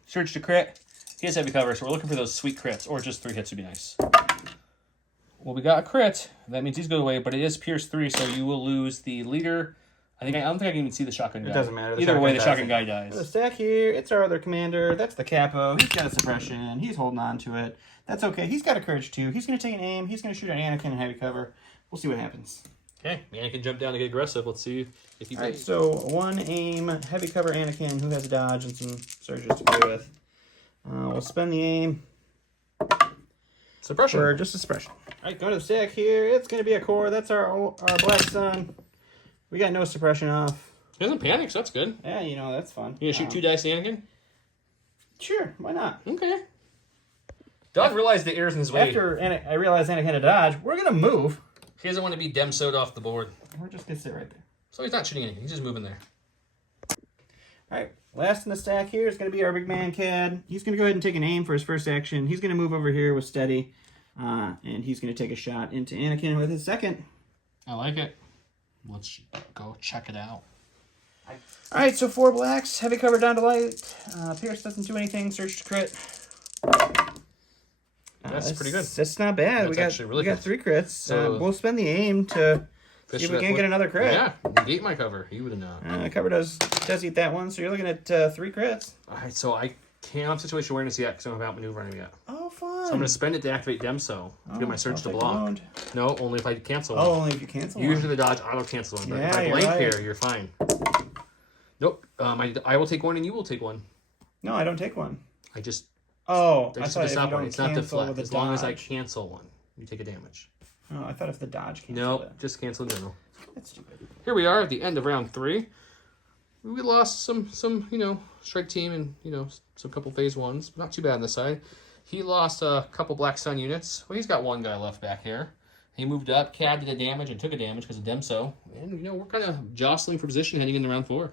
Surge to crit. He has heavy cover, so we're looking for those sweet crits, or just 3 hits would be nice. Well, we got a crit. That means he's going away, but it is Pierce 3, so you will lose the leader. I don't think I can even see the shotgun guy. It doesn't matter. Either way, the shotgun guy dies. The stack here, it's our other commander. That's the capo. He's got a suppression. He's holding on to it. That's okay. He's got a courage too. He's going to take an aim. He's going to shoot at Anakin in heavy cover. We'll see what happens. Okay, Anakin jumped down to get aggressive. Let's see if he All right, so 1 aim, heavy cover Anakin, who has a dodge and some surges to play with. We'll spend the aim. Suppression. For just a suppression. All right, go to the stack here. It's going to be a core. That's our Black Sun. We got no suppression off. He doesn't panic, so that's good. Yeah, that's fun. You gonna shoot 2 dice at Anakin? Sure, why not? Okay. Doug realized the air's in his way. After I realized Anakin had a dodge, we're going to move. He doesn't want to be demsoed off the board. We're just going to sit right there. So he's not shooting anything. He's just moving there. All right, last in the stack here is going to be our big man Cad. He's going to go ahead and take an aim for his first action. He's going to move over here with steady, and he's going to take a shot into Anakin with his second. I like it. Let's go check it out. All right, so 4 blacks, heavy cover down to light. Pierce doesn't do anything. Search to crit. That's pretty good. That's not bad. That's actually really we got good. 3 crits. So we'll spend the aim to see if we can get another crit. Yeah, negate my cover. You would have not. Cover does eat that one, so you're looking at 3 crits. All right, so I can't have situation awareness yet because I don't have outmaneuvering yet. Oh, fun. So I'm going to spend it to activate Demso to get my surge to block. No, only if I cancel one. Oh, only if you cancel one. Usually the dodge auto cancel one, but Yeah, if I you're blank right. here, you're fine. Nope. I will take one and you will take one. No, I don't take one. I just Oh, I I just thought if you stop one. don't It's not cancel deflect. with a As long as I dodge. cancel one, you take a damage. Oh, I thought if the dodge canceled Nope, it. just cancel in general. That's stupid. Here we are at the end of round 3. We lost some strike team and some couple phase 1s, but not too bad on this side. He lost a couple Black Sun units. Well, he's got one guy left back here. He moved up, Cad did a damage and took a damage because of Demso. And we're kind of jostling for position heading into round 4.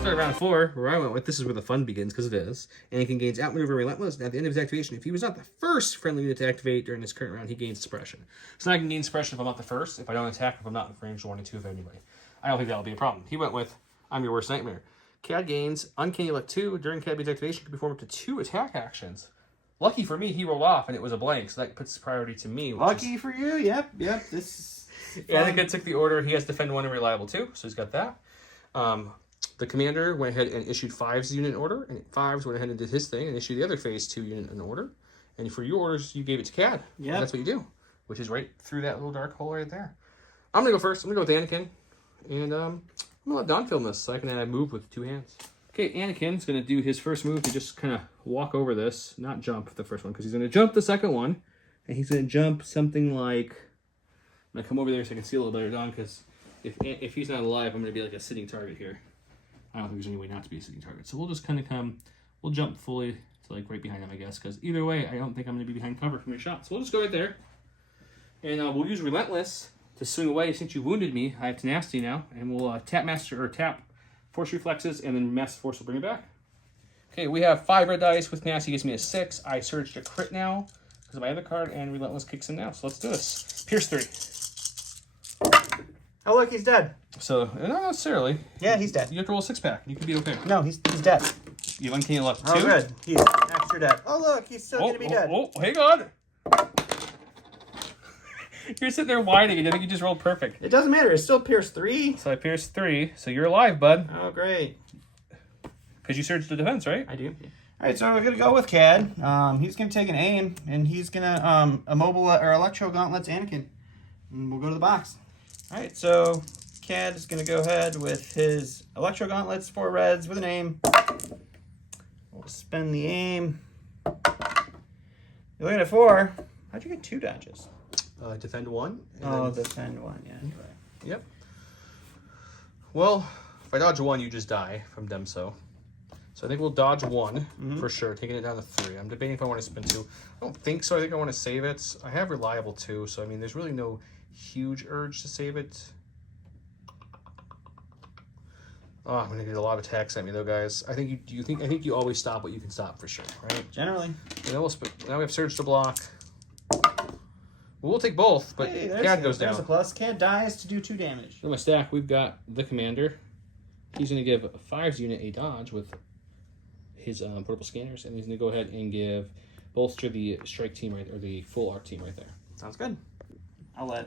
Start round 4, where I went with, this is where the fun begins, because it is. Anakin gains outmaneuver Relentless, and at the end of his activation, if he was not the first friendly unit to activate during this current round, he gains suppression. So now I can gain suppression if I'm not the first, if I don't attack, if I'm not in range 1 and 2 of anybody. I don't think that'll be a problem. He went with, I'm your worst nightmare. Cad gains Uncanny Luck 2. During Cad's activation, can perform up to 2 attack actions. Lucky for me, he rolled off, and it was a blank, so that puts priority to me. Lucky for you, yep. This is Anakin took the order. He has Defend 1 and Reliable 2, so he's got that. The commander went ahead and issued 5's unit in order, and 5's went ahead and did his thing and issued the other phase 2 unit in order. And for your orders, you gave it to Cad. Yeah, that's what you do, which is right through that little dark hole right there. I'm gonna go first. I'm gonna go with Anakin, and I'm gonna let Don film this so I can move with 2 hands. Okay, Anakin's gonna do his first move to just kind of walk over this, not jump the first one, because he's gonna jump the second one, and he's gonna jump something like. I'm gonna come over there so I can see a little better, Don, because if he's not alive, I'm gonna be like a sitting target here. I don't think there's any way not to be a sitting target. So we'll just kind of we'll jump fully to like right behind him, I guess, because either way, I don't think I'm going to be behind cover from your shot. So we'll just go right there. And we'll use Relentless to swing away. Since you wounded me, I have Tenacity now. And we'll tap Force Reflexes, and then Massive Force will bring it back. Okay, we have 5 red dice with Tenacity gives me a 6. I surged a crit now because of my other card, and Relentless kicks in now. So let's do this. Pierce 3. Oh, look, he's dead. So, not necessarily. Yeah, he's dead. You have to roll a 6-pack. You can be okay. No, he's dead. You have Uncanny Luck 2. Oh, good. He's extra dead. Oh, look, he's still going to be dead. Oh, hang on. You're sitting there whining, and I think you just rolled perfect. It doesn't matter. It's still Pierce 3. So I pierced 3. So you're alive, bud. Oh, great. Because you surged the defense, right? I do. All right, so we're going to go with Cad. He's going to take an aim, and he's going to Electro Gauntlets Anakin. And we'll go to the box. All right, so Cad is going to go ahead with his Electro Gauntlets, 4 reds with an aim. We'll spend the aim. You're looking at 4. How'd you get 2 dodges? Defend 1. Defend 1, yeah. You're right. Yep. Well, if I dodge 1, you just die from Demso. So I think we'll dodge 1 for sure, taking it down to 3. I'm debating if I want to spend 2. I don't think so. I think I want to save it. I have Reliable 2, so I mean, there's really no huge urge to save it. Oh, I'm gonna get a lot of attacks at me though, guys. I think you always stop what you can stop for sure, right? Generally. And then now we have Surge to block. We'll take both, but hey, Cad goes down. There's a plus. Cad dies to do 2 damage. In my stack, we've got the commander. He's gonna give 5's unit a dodge with his portable scanners, and he's gonna go ahead and give bolster the strike team right, or the full arc team right there. Sounds good.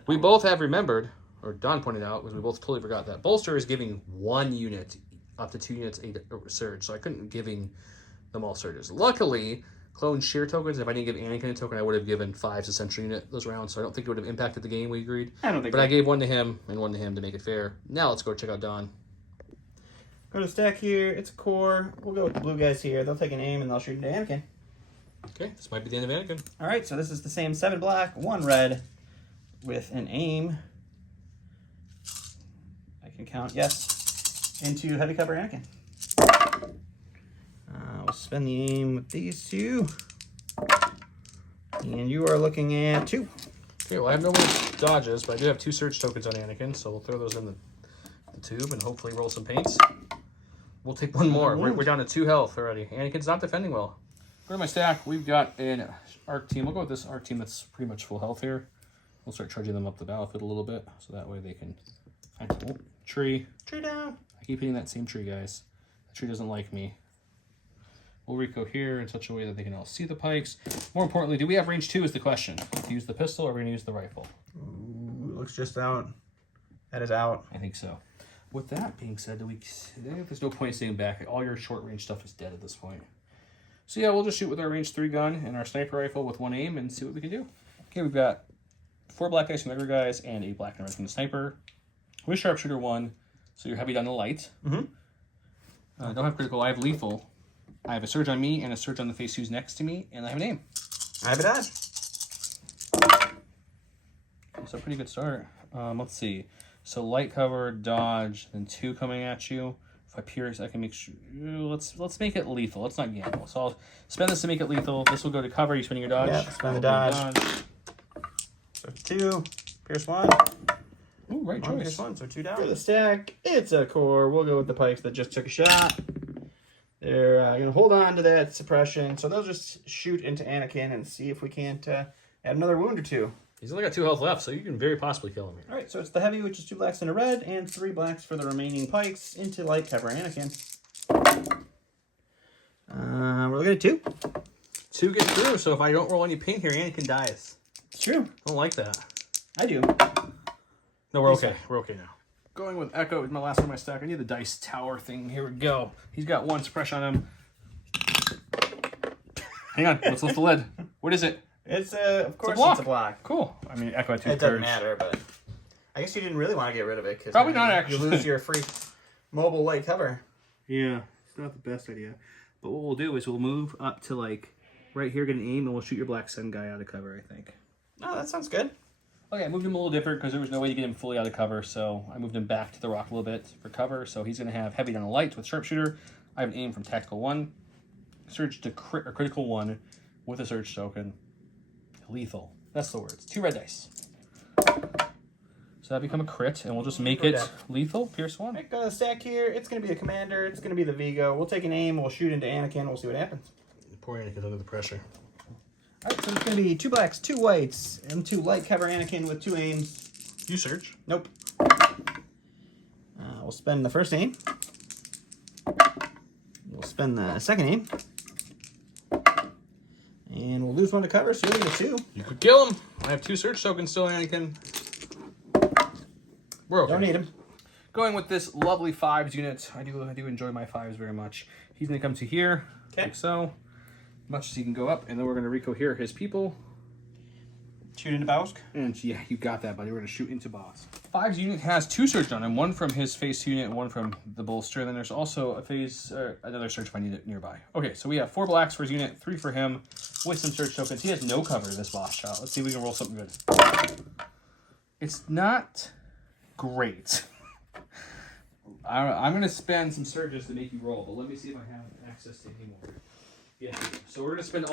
We both have remembered, or Don pointed out, because we both totally forgot that bolster is giving 1 unit up to 2 units a surge, so I couldn't giving them all surges. Luckily, clone sheer tokens. If I didn't give Anakin a token, I would have given 5's essential unit those rounds, so I don't think it would have impacted the game. We agreed. I don't think. But I gave 1 to him and 1 to him to make it fair. Now let's go check out Don. Go to stack here. It's a core. We'll go with the blue guys here. They'll take an aim and they'll shoot into Anakin. Okay, this might be the end of Anakin. All right, so this is the same 7 black, 1 red with an aim. I can count, yes, into heavy cover Anakin. We'll spend the aim with these 2. And you are looking at 2. Okay, well, I have no more dodges, but I do have 2 surge tokens on Anakin, so we'll throw those in the tube and hopefully roll some paints. We'll take one more. We're down to 2 health already. Anakin's not defending well. Go to my stack. We've got an arc team. We'll go with this arc team that's pretty much full health here. We'll start charging them up the battlefield a little bit, so that way they can... Oh, tree. Tree down. I keep hitting that same tree, guys. The tree doesn't like me. We'll Rico here in such a way that they can all see the pikes. More importantly, do we have range 2 is the question. To use the pistol or are we going to use the rifle? Ooh, looks just out. That is out. I think so. With that being said, there's no point staying back. All your short range stuff is dead at this point. So yeah, we'll just shoot with our range 3 gun and our sniper rifle with 1 aim and see what we can do. Okay, we've got 4 black dice from the regular guys and 8 black and red from the sniper. With sharpshooter 1, so you're heavy down the light. Mm-hmm. I don't have critical, I have lethal. I have a surge on me and a surge on the face who's next to me, and I have an aim. I have a dodge. So a pretty good start. Let's see. So light cover, dodge, then 2 coming at you. If I pierce, I can make sure. Let's make it lethal. Let's not gamble. So I'll spend this to make it lethal. This will go to cover. You spending your dodge? Yeah, spend the dodge. So 2, pierce 1. Ooh, right choice. Pierce 1, so 2 down. For the stack, it's a core. We'll go with the pikes that just took a shot. They're going to hold on to that suppression. So they'll just shoot into Anakin and see if we can't add another wound or 2. He's only got 2 health left, so you can very possibly kill him here. All right, so it's the heavy, which is 2 blacks and a red, and 3 blacks for the remaining pikes into light cover Anakin. We're looking at 2. 2 get through, so if I don't roll any paint here, Anakin dies. It's true. I don't like that. I do. No, we're okay. We're okay now. Going with Echo is my last one in my stack. I need the dice tower thing. Here we go. He's got 1 suppression on him. Hang on, let's lift the lid. What is it? It's of course it's a block. Cool. I mean, Echo had 2 It doesn't matter, but I guess you didn't really want to get rid of it because probably not actually. You lose your free mobile light cover. Yeah, it's not the best idea. But what we'll do is we'll move up to like right here, get an aim, and we'll shoot your black sun guy out of cover. I think. Oh, that sounds good. Okay, I moved him a little different because there was no way to get him fully out of cover, so I moved him back to the rock a little bit for cover. So he's going to have heavy down the light with sharpshooter. I have an aim from tactical 1, surge to critical 1 with a surge token. Lethal. That's the words. 2 red dice. So that become a crit, and we'll just make it lethal. Pierce 1. Right, go to the stack here. It's going to be the commander. It's going to be the Vigo. We'll take an aim. We'll shoot into Anakin. We'll see what happens. Poor Anakin's under the pressure. All right, so it's going to be 2 blacks, 2 whites, and 2 light cover Anakin with 2 aims. You surge. Nope. We'll spend the first aim. We'll spend the second aim. And we'll lose 1 to cover, so you'll get a 2. You could kill him. I have 2 surge tokens still, Anakin. We're okay. Don't need him. Going with this lovely 5s unit. I do enjoy my 5s very much. He's going to come to here, like so. Much as he can go up, and then we're going to Rico here his people. Shoot into Bausk. And yeah, you got that, buddy. We're going to shoot into boss. 5's unit has 2 surge on him, 1 from his face unit and 1 from the bolster. And then there's also a phase, another surge if I need it nearby. Okay, so we have 4 blacks for his unit, 3 for him, with some surge tokens. He has no cover this boss shot. Let's see if we can roll something good. It's not great. I'm going to spend some surges to make you roll, but let me see if I have access to any more. Yeah. So we're gonna spend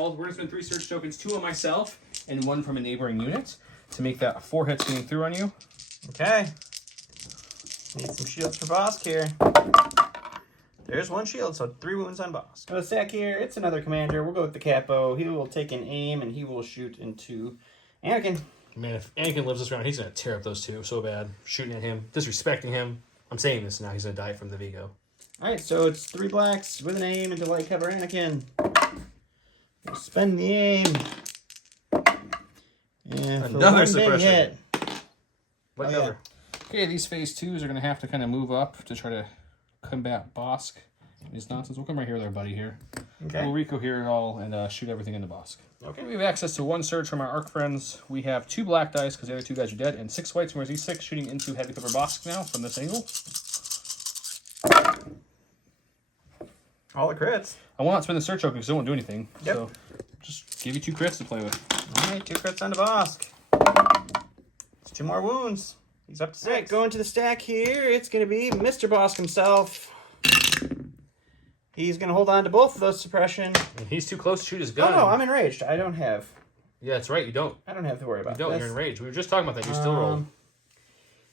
3 surge tokens, 2 on myself and 1 from a neighboring unit to make that 4 hits getting through on you. Okay. Need some shields for Bosk here. There's 1 shield, so 3 wounds on Bosk. Go to stack here. It's another commander. We'll go with the capo. He will take an aim and he will shoot into Anakin. Man, if Anakin lives this round, he's gonna tear up those 2 so bad. Shooting at him, disrespecting him. I'm saying this now. He's gonna die from the Vigo. All right, so it's 3 blacks with an aim into light cover Anakin. We'll spend the aim. And another suppression. Hit. But yeah. Okay, these phase 2s are going to have to kind of move up to try to combat Bosk. His nonsense. We'll come right here with our buddy here. Okay. We'll Rico here it all and shoot everything into Bosk. Okay. We have access to 1 surge from our arc friends. We have 2 black dice because the other 2 guys are dead, and 6 whites from our Z6 shooting into heavy cover Bosk now from this angle. All the crits. I will not spend the surge token because it won't do anything. Yep. So just give you 2 crits to play with. All right, 2 crits on the Bosk. It's 2 more wounds. He's up to 6. All right, going to the stack here. It's going to be Mr. Bosk himself. He's going to hold on to both of those suppression. And he's too close to shoot his gun. Oh, no, I'm enraged. I don't have Yeah, that's right. You don't. I don't have to worry about You don't. this. You're in rage. We were just talking about that. You still roll.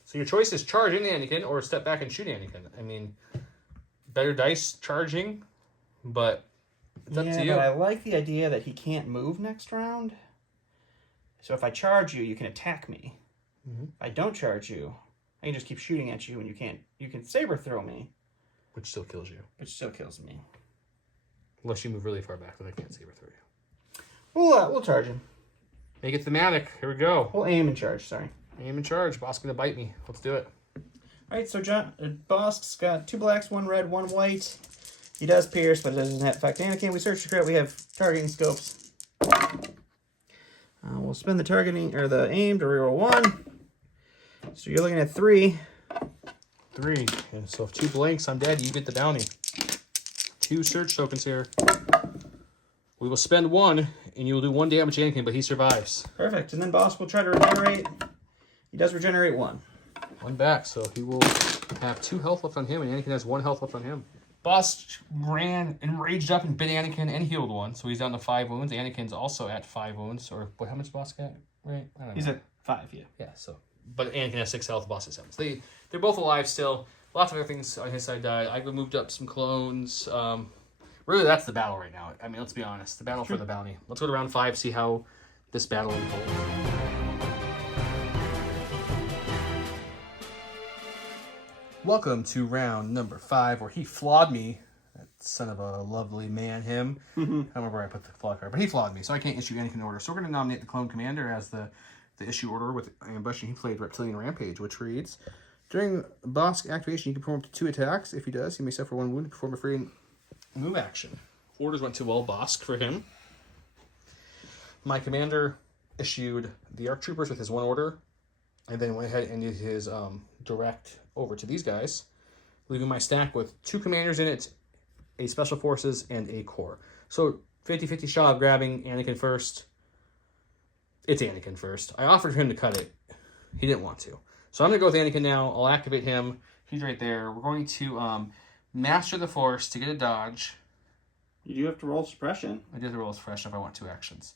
So your choice is charge into Anakin or step back and shoot Anakin. I mean, better dice charging, but it's up to you. Yeah, but I like the idea that he can't move next round. So if I charge you, you can attack me. Mm-hmm. If I don't charge you, I can just keep shooting at you, and you can't. You can saber throw me, Which still kills you. which still kills me. Unless you move really far back, then I can't saber throw you. We'll charge him. Make it thematic. Here we go. We'll aim and charge. Sorry. Aim and charge. Boss gonna bite me. Let's do it. All right. So Bosk's got 2 blacks, 1 red, 1 white. He does pierce, but it doesn't affect Anakin. We search the crit. We have targeting scopes. We'll spend the targeting or the aim to reroll 1. So you're looking at 3. 3. And so if 2 blanks, I'm dead. You get the bounty. 2 search tokens here. We will spend 1, and you will do 1 damage to Anakin, but he survives. Perfect. And then Bosk will try to regenerate. He does regenerate 1. 1 back, so he will have 2 health left on him, and Anakin has 1 health left on him. Boss ran and raged up and bit Anakin and healed 1, so he's down to 5 wounds. Anakin's also at 5 wounds, or what? How much Boss got? Right? I don't know. He's at 5, yeah. Yeah. So, but Anakin has 6 health. Boss has 7. So they're both alive still. Lots of other things on his side died. I moved up some clones. Really, that's the battle right now. I mean, let's be honest. The battle for the bounty. Let's go to round 5. See how this battle unfolds. Welcome to round number 5, where he flawed me. That son of a lovely man, him. I don't remember where I put the flaw card, but he flawed me, so I can't issue Anakin order. So we're going to nominate the clone commander as the issue order with ambush, and he played Reptilian Rampage, which reads, during boss activation, you can perform 2 attacks. If he does, he may suffer 1 wound and perform a free move action. Orders went to well Bosk for him. My commander issued the ARC Troopers with his 1 order, and then went ahead and did his direct over to these guys, leaving my stack with 2 commanders in it, a Special Forces, and a Core. So 50-50 shot of grabbing Anakin first. It's Anakin first. I offered him to cut it. He didn't want to. So I'm going to go with Anakin now. I'll activate him. He's right there. We're going to Master the Force to get a dodge. You do have to roll suppression. I did the roll suppression if I want 2 actions.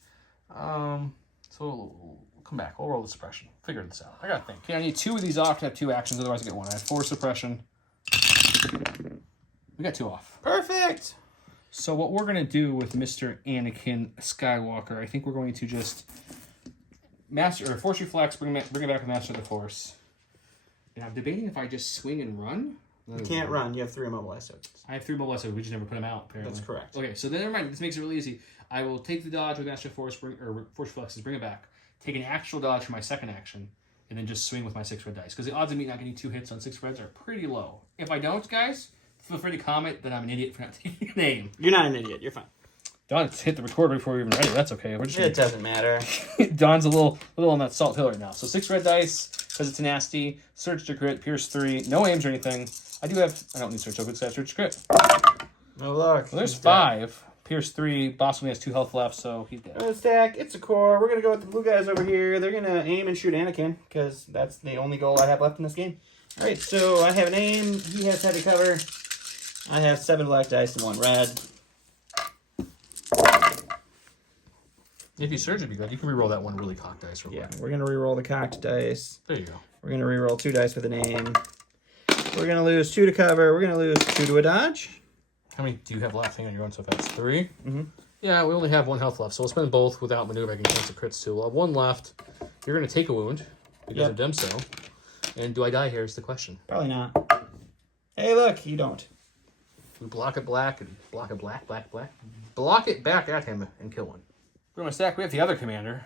So we'll come back. I'll roll the suppression. Figure this out. I got to think. Okay, I need 2 of these off to have 2 actions. Otherwise I get 1. I have 4 suppression. We got 2 off. Perfect. So what we're going to do with Mr. Anakin Skywalker, I think we're going to just Force Reflex, bring it back with Master of the Force. And I'm debating if I just swing and run. You can't run. You have 3 immobilized tokens. I have 3 mobilized, so we just never put them out, apparently. That's correct. Okay, so then never mind. This makes it really easy. I will take the dodge with Master of Force, Force Reflexes, bring it back. Take an actual dodge for my second action, and then just swing with my 6 red dice. Because the odds of me not getting 2 hits on 6 reds are pretty low. If I don't, guys, feel free to comment that I'm an idiot for not taking a name. You're not an idiot. You're fine. Don hit the record before we even ready. That's okay. We're just It doesn't matter. Don's a little on that salt hill right now. So 6 red dice, because it's nasty. Surge to crit, pierce 3. No aims or anything. I don't need surge tokens, I have surge to crit. No luck. Well, there's 5. Pierce 3. Boss only has 2 health left, so he's dead. Stack. It's a core. We're going to go with the blue guys over here. They're going to aim and shoot Anakin, because that's the only goal I have left in this game. All right, so I have an aim. He has heavy cover. I have 7 black dice and 1 red. If you surge, it'd be good. You can reroll that 1 really cocked dice real Yeah, quick. we're going to reroll the cocked dice. There you go. We're going to reroll 2 dice with an aim. We're going to lose 2 to cover. We're going to lose 2 to a dodge. How many do you have left? Hang on, you're going so fast. 3? Mm-hmm. Yeah, we only have 1 health left, so we'll spend both without maneuver. I can chance the crits too. We'll have 1 left. You're going to take a wound because of Demso. And do I die here is the question. Probably not. Hey, look, you don't. We block it black and block it black. Block it back at him and kill 1. We're going to stack. We have the other commander.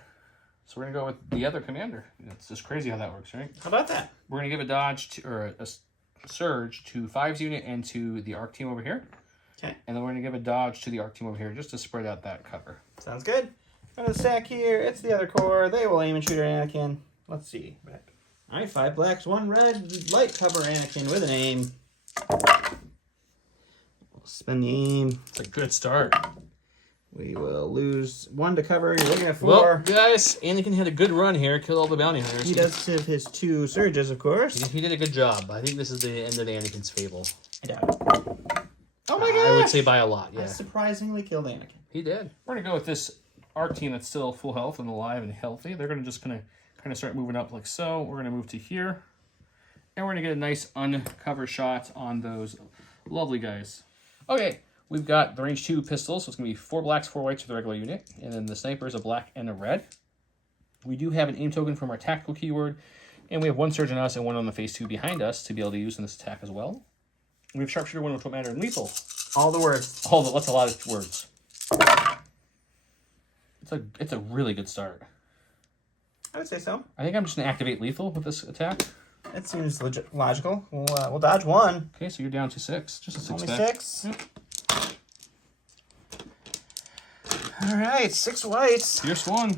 So we're going to go with the other commander. It's just crazy how that works, right? How about that? We're going to give a dodge to, or a surge to 5's unit and to the ARC team over here. Okay. And then we're going to give a dodge to the ARC team over here just to spread out that cover. Sounds good. I'm going to stack here. It's the other core. They will aim and shoot at Anakin. Let's see. All right, 5 blacks, 1 red. Light cover Anakin with an aim. We'll spend the aim. It's a good start. We will lose 1 to cover. You're looking at 4. Well, guys, Anakin had a good run here. Killed all the bounty hunters. He does have his 2 surges, of course. He did a good job. I think this is the end of Anakin's fable. I doubt it. Oh my god! I would say by a lot, yeah. I surprisingly killed Anakin. He did. We're going to go with this our team that's still full health and alive and healthy, they're going to just kind of start moving up like so. We're going to move to here. And we're going to get a nice uncover shot on those lovely guys. Okay, we've got the range 2 pistols. So it's going to be 4 blacks, 4 whites for the regular unit. And then the sniper is a black and a red. We do have an aim token from our tactical keyword. And we have 1 surge on us and 1 on the phase 2 behind us to be able to use in this attack as well. We have sharpshooter 1, which will matter, and lethal. All the words. That's a lot of words. It's a really good start. I would say so. I think I'm just going to activate lethal with this attack. That seems logical. We'll dodge 1. Okay, so you're down to 6. Just a 6 Only back. 6. Yep. All right, 6 whites. Fierce 1.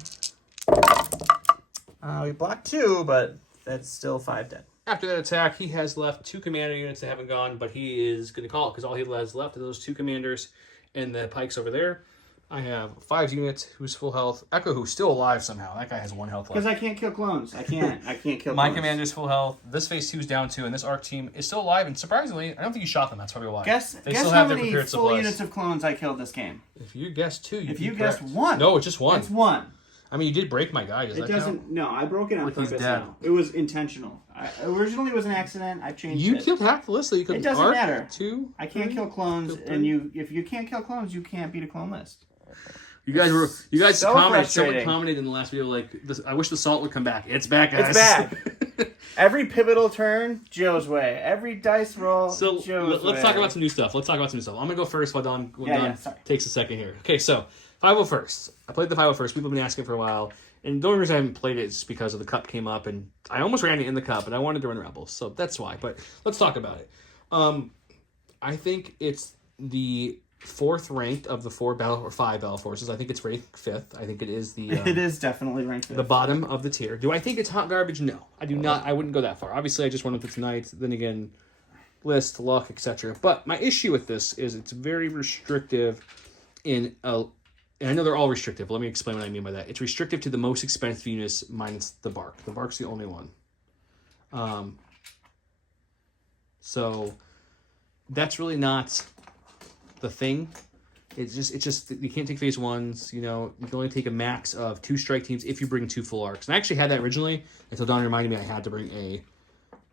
We blocked 2, but that's still 5 dead. After that attack, he has left 2 commander units that haven't gone, but he is going to call it because all he has left are those 2 commanders and the pikes over there. I have 5 units who's full health. Echo, who's still alive somehow. That guy has 1 health left. Because I can't kill clones. I can't kill My clones. commander's full health. This phase 2 is down 2, and this arc team is still alive. And surprisingly, I don't think you shot them. That's probably why. Guess still how have their many prepared full supplies. units of clones I killed this game. If you guessed 2, If you guessed 1. No, it's just 1. It's 1. I mean, you did break my guy. Does It that doesn't. count? No, I broke it on Like he's purpose. dead. Now it was intentional. Originally, it was an accident. I changed You it. killed half the list, so you could. It doesn't arc, matter. 2. I can't 3, kill clones, kill and if you can't kill clones, you can't beat a clone list. You guys So commented. Someone frustrating. commented in the last video like, I wish the salt would come back. It's back, guys. It's back. Every pivotal turn, Joe's way. Every dice roll, So Joe's way. let's talk about some new stuff. I'm gonna go first while Don sorry. takes a second here. Okay, so 501st. I played the 501st. People have been asking for a while, and the only reason I haven't played it is because of the cup came up, and I almost ran it in the cup, and I wanted to run Rebels, so that's why. But let's talk about it. I think it's the 4th ranked of the 5 battle forces. I think it's ranked 5th. I think it is the. It is definitely ranked 5th. The bottom of the tier. Do I think it's hot garbage? No, I do not. I wouldn't go that far. Obviously, I just went with it tonight. Then again, list, luck, etc. But my issue with this is it's very restrictive and I know they're all restrictive. Let me explain what I mean by that. It's restrictive to the most expensive units minus the Bark. The Bark's the only one. So that's really not the thing. It's just you can't take phase 1s. You know, you can only take a max of 2 strike teams if you bring 2 full arcs. And I actually had that originally until Don reminded me I had to bring a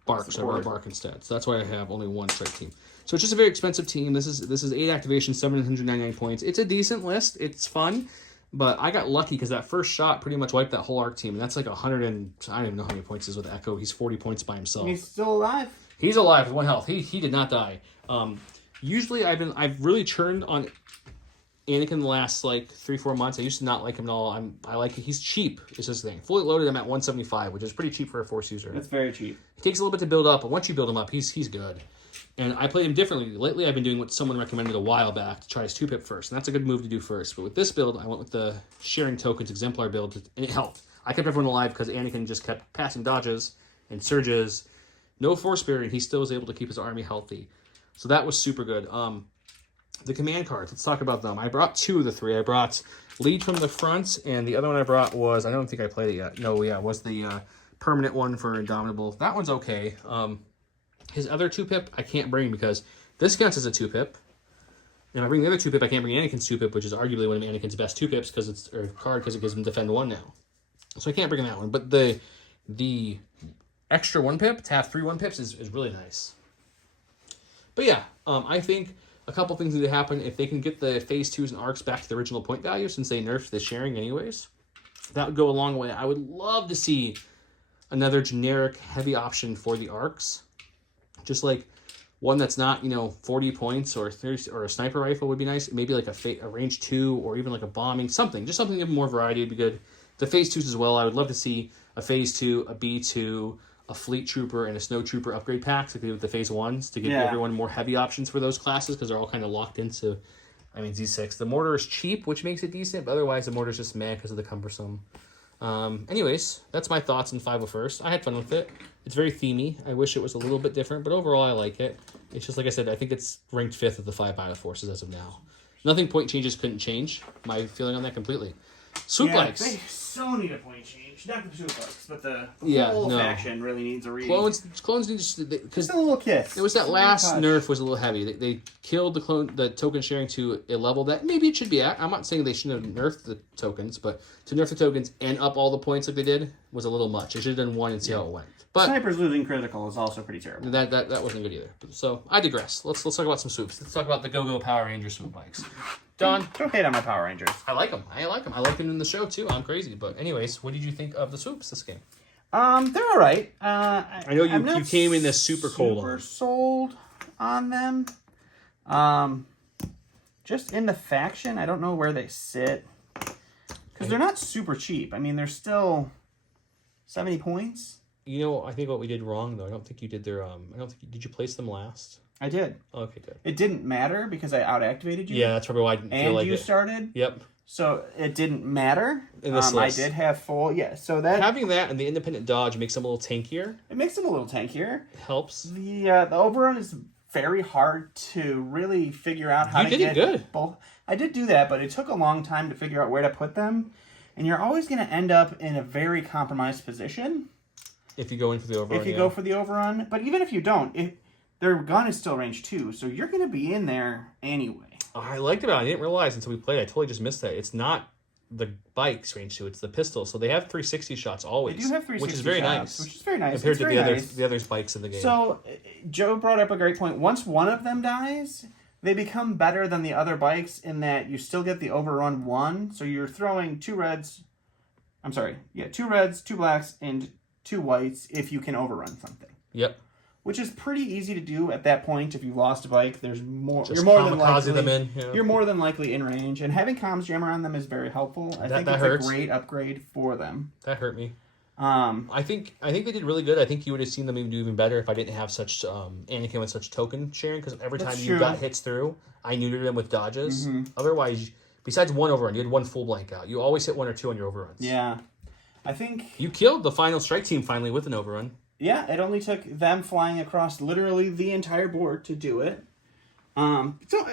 Bark, so I brought a Bark instead. So that's why I have only 1 strike team. So it's just a very expensive team. This is 8 activations, 799 points. It's a decent list. It's fun, but I got lucky because that first shot pretty much wiped that whole arc team, and that's like 100 and I don't even know how many points is with Echo. He's 40 points by himself. He's still alive. He's alive with 1 health. He did not die. Usually I've really churned on Anakin the last like 3-4 months. I used to not like him at all. I like it. He's cheap. Is his thing. Fully loaded, I'm at 175, which is pretty cheap for a Force user. That's very cheap. It takes a little bit to build up, but once you build him up, he's good. And I played him differently. Lately, I've been doing what someone recommended a while back to try his 2-pip first, and that's a good move to do first. But with this build, I went with the sharing tokens exemplar build, and it helped. I kept everyone alive because Anakin just kept passing dodges and surges, no force barrier, and he still was able to keep his army healthy. So that was super good. The command cards, let's talk about them. I brought 2 of the 3. I brought Lead from the Front, and the other one I brought was, I don't think I played it yet. No, yeah, it was the permanent one for Indomitable. That one's okay. His other 2-pip I can't bring because this counts as a 2-pip. And if I bring the other 2-pip, I can't bring Anakin's 2-pip, which is arguably one of Anakin's best 2-pips because it's or card because it gives him Defend 1 now. So I can't bring that one. But the extra 1-pip to have 3 1-pips is really nice. But yeah, I think a couple things need to happen. If they can get the phase 2s and arcs back to the original point value, since they nerfed the sharing anyways, that would go a long way. I would love to see another generic heavy option for the arcs. Just like one that's not, 40 points or 30, or a sniper rifle would be nice. Maybe like a range 2 or even like a bombing, something. Just something to give more variety would be good. The phase 2s as well, I would love to see a phase 2, a B2, a fleet trooper, and a snow trooper upgrade packs like they did with the phase 1s to give everyone more heavy options for those classes because they're all kind of locked into, Z6. The mortar is cheap, which makes it decent, but otherwise the mortar is just meh because of the cumbersome. Anyways, that's my thoughts on 501st. I had fun with it. It's very themey. I wish it was a little bit different, but overall I like it. It's just like I said, I think it's ranked 5th of the 5 battle forces as of now. Nothing point changes couldn't change my feeling on that completely. Swoop Yeah, likes. they so need a point change. Not the Swoop likes, but the Yeah, whole no. faction really needs a read. Clones need to... Because Just a little kiss. it was that Just a last little touch. nerf was a little heavy. They killed the token sharing to a level that maybe it should be at. I'm not saying they shouldn't have nerfed the tokens, but to nerf the tokens and up all the points like they did was a little much. They should have done one and see how it went. But Snipers losing critical is also pretty terrible. that wasn't good either. So I digress. Let's talk about some swoops. Let's talk about the Go-Go Power Ranger swoop bikes. Don, Don't hate on my Power Rangers. I like them. I like them in the show too. I'm crazy. But anyways, what did you think of the swoops this game? They're all right. I know you came in this super cold on. Super sold on them. Just in the faction, I don't know where they sit because they're not super cheap. I mean, they're still 70 points. You know, I think what we did wrong though. I don't think you did their. Did you place them last? I did. Okay, good. It didn't matter because I out-activated you. Yeah, that's probably why I didn't feel And like you it. started. Yep. So it didn't matter. In this I list. did have full. Yeah. So that Having that and the independent dodge makes them a little tankier. it makes them a little tankier. Helps. The overrun is very hard to really figure out how You to did it get good. both. I did do that, but it took a long time to figure out where to put them, and you're always going to end up in a very compromised position If you go in for the overrun. if you go for the overrun. But even if you don't, their gun is still range 2, so you're going to be in there anyway. I liked it. I didn't realize until we played. I totally just missed that. It's not the bike's range 2. It's the pistol. So they have 360 shots always. They do have 360 which is very shots, nice. which is very nice. Compared It's to very nice. the other bikes in the game. So Joe brought up a great point. Once one of them dies, they become better than the other bikes in that you still get the overrun 1. So you're throwing 2 reds, 2 reds, 2 blacks, and 2 whites if you can overrun something. Yep. Which is pretty easy to do at that point. If you've lost a bike, there's more. Just You're more than kamikaze likely. them in. Yeah. You're more than likely in range, and having comms jammer on them is very helpful. I think that it's hurts. a great upgrade for them. That hurt me. I think they did really good. I think you would have seen them even do even better if I didn't have such Anakin with such token sharing. Because every time That's you true. got hits through, I neutered them with dodges. Otherwise, besides one overrun, you had one full blank out. You always hit 1 or 2 on your overruns. Yeah, I think. You killed the final strike team finally with an overrun. Yeah, it only took them flying across literally the entire board to do it. So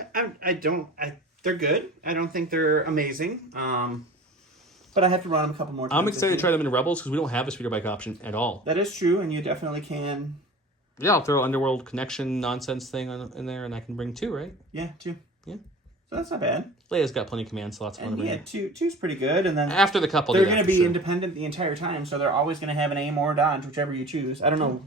they're good. I don't think they're amazing. But I have to run them a couple more times. I'm excited to try them in Rebels because we don't have a speeder bike option at all. That is true, and you definitely can. Yeah, I'll throw Underworld connection nonsense thing in there, and I can bring 2, right? Yeah, 2. Yeah. So that's not bad. Leia's got plenty of command slots. And yeah, two's pretty good. And then After the couple, they're going to be independent the entire time, so they're always going to have an aim or a dodge, whichever you choose. I don't know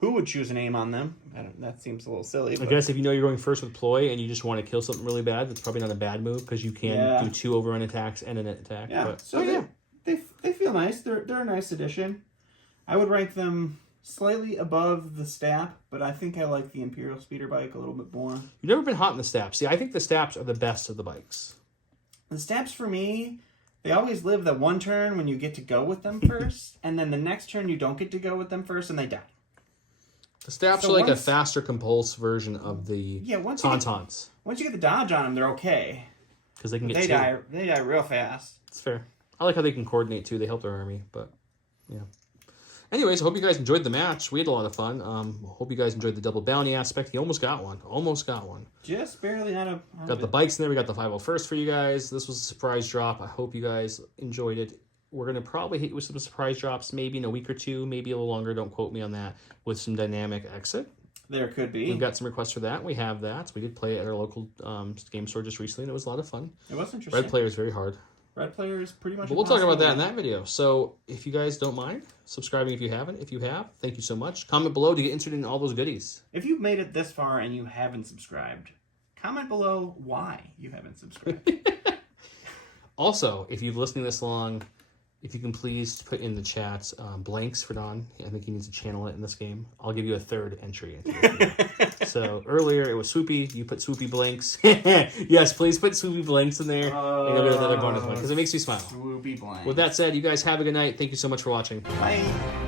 who would choose an aim on them. That seems a little silly. I But guess if you know you're going first with ploy and you just want to kill something really bad, that's probably not a bad move because you can do 2 overrun attacks and an attack. yeah. But, So they feel nice. They're a nice addition. I would rank them slightly above the Stap, but I think I like the Imperial speeder bike a little bit more. You've never been hot in the Staps. See, I think the Staps are the best of the bikes. The Staps for me, they always live the one turn when you get to go with them first, and then the next turn you don't get to go with them first, and they die. The Staps So are like once- a faster compulse version of the once Tauntauns you get the dodge on them, they're okay. because they can get They 2. die real fast. It's fair. I like how they can coordinate too. They help their army, but yeah. Anyways, I hope you guys enjoyed the match. We had a lot of fun. Hope you guys enjoyed the double bounty aspect. He almost got one. Just barely out of Got the bikes in there. We got the 501st for you guys. This was a surprise drop. I hope you guys enjoyed it. We're going to probably hit you with some surprise drops maybe in a week or 2, maybe a little longer. Don't quote me on that. With some dynamic exit. There could be. We've got some requests for that. We have that. We did play it at our local game store just recently, and it was a lot of fun. It was interesting. Red player is very hard. Red player is pretty much. But we'll talk about that in that video. So if you guys don't mind subscribing if you haven't. If you have, thank you so much. Comment below to get interested in all those goodies. If you've made it this far and you haven't subscribed, comment below why you haven't subscribed. Also, if you've listened this long, if you can please put in the chat blanks for Don. I think he needs to channel it in this game. I'll give you a 3rd entry into it. So earlier it was Swoopy. You put Swoopy blanks. Yes, please put Swoopy blanks in there. And you'll get another bonus one because it makes me smile. Swoopy blank. With that said, you guys have a good night. Thank you so much for watching. Bye.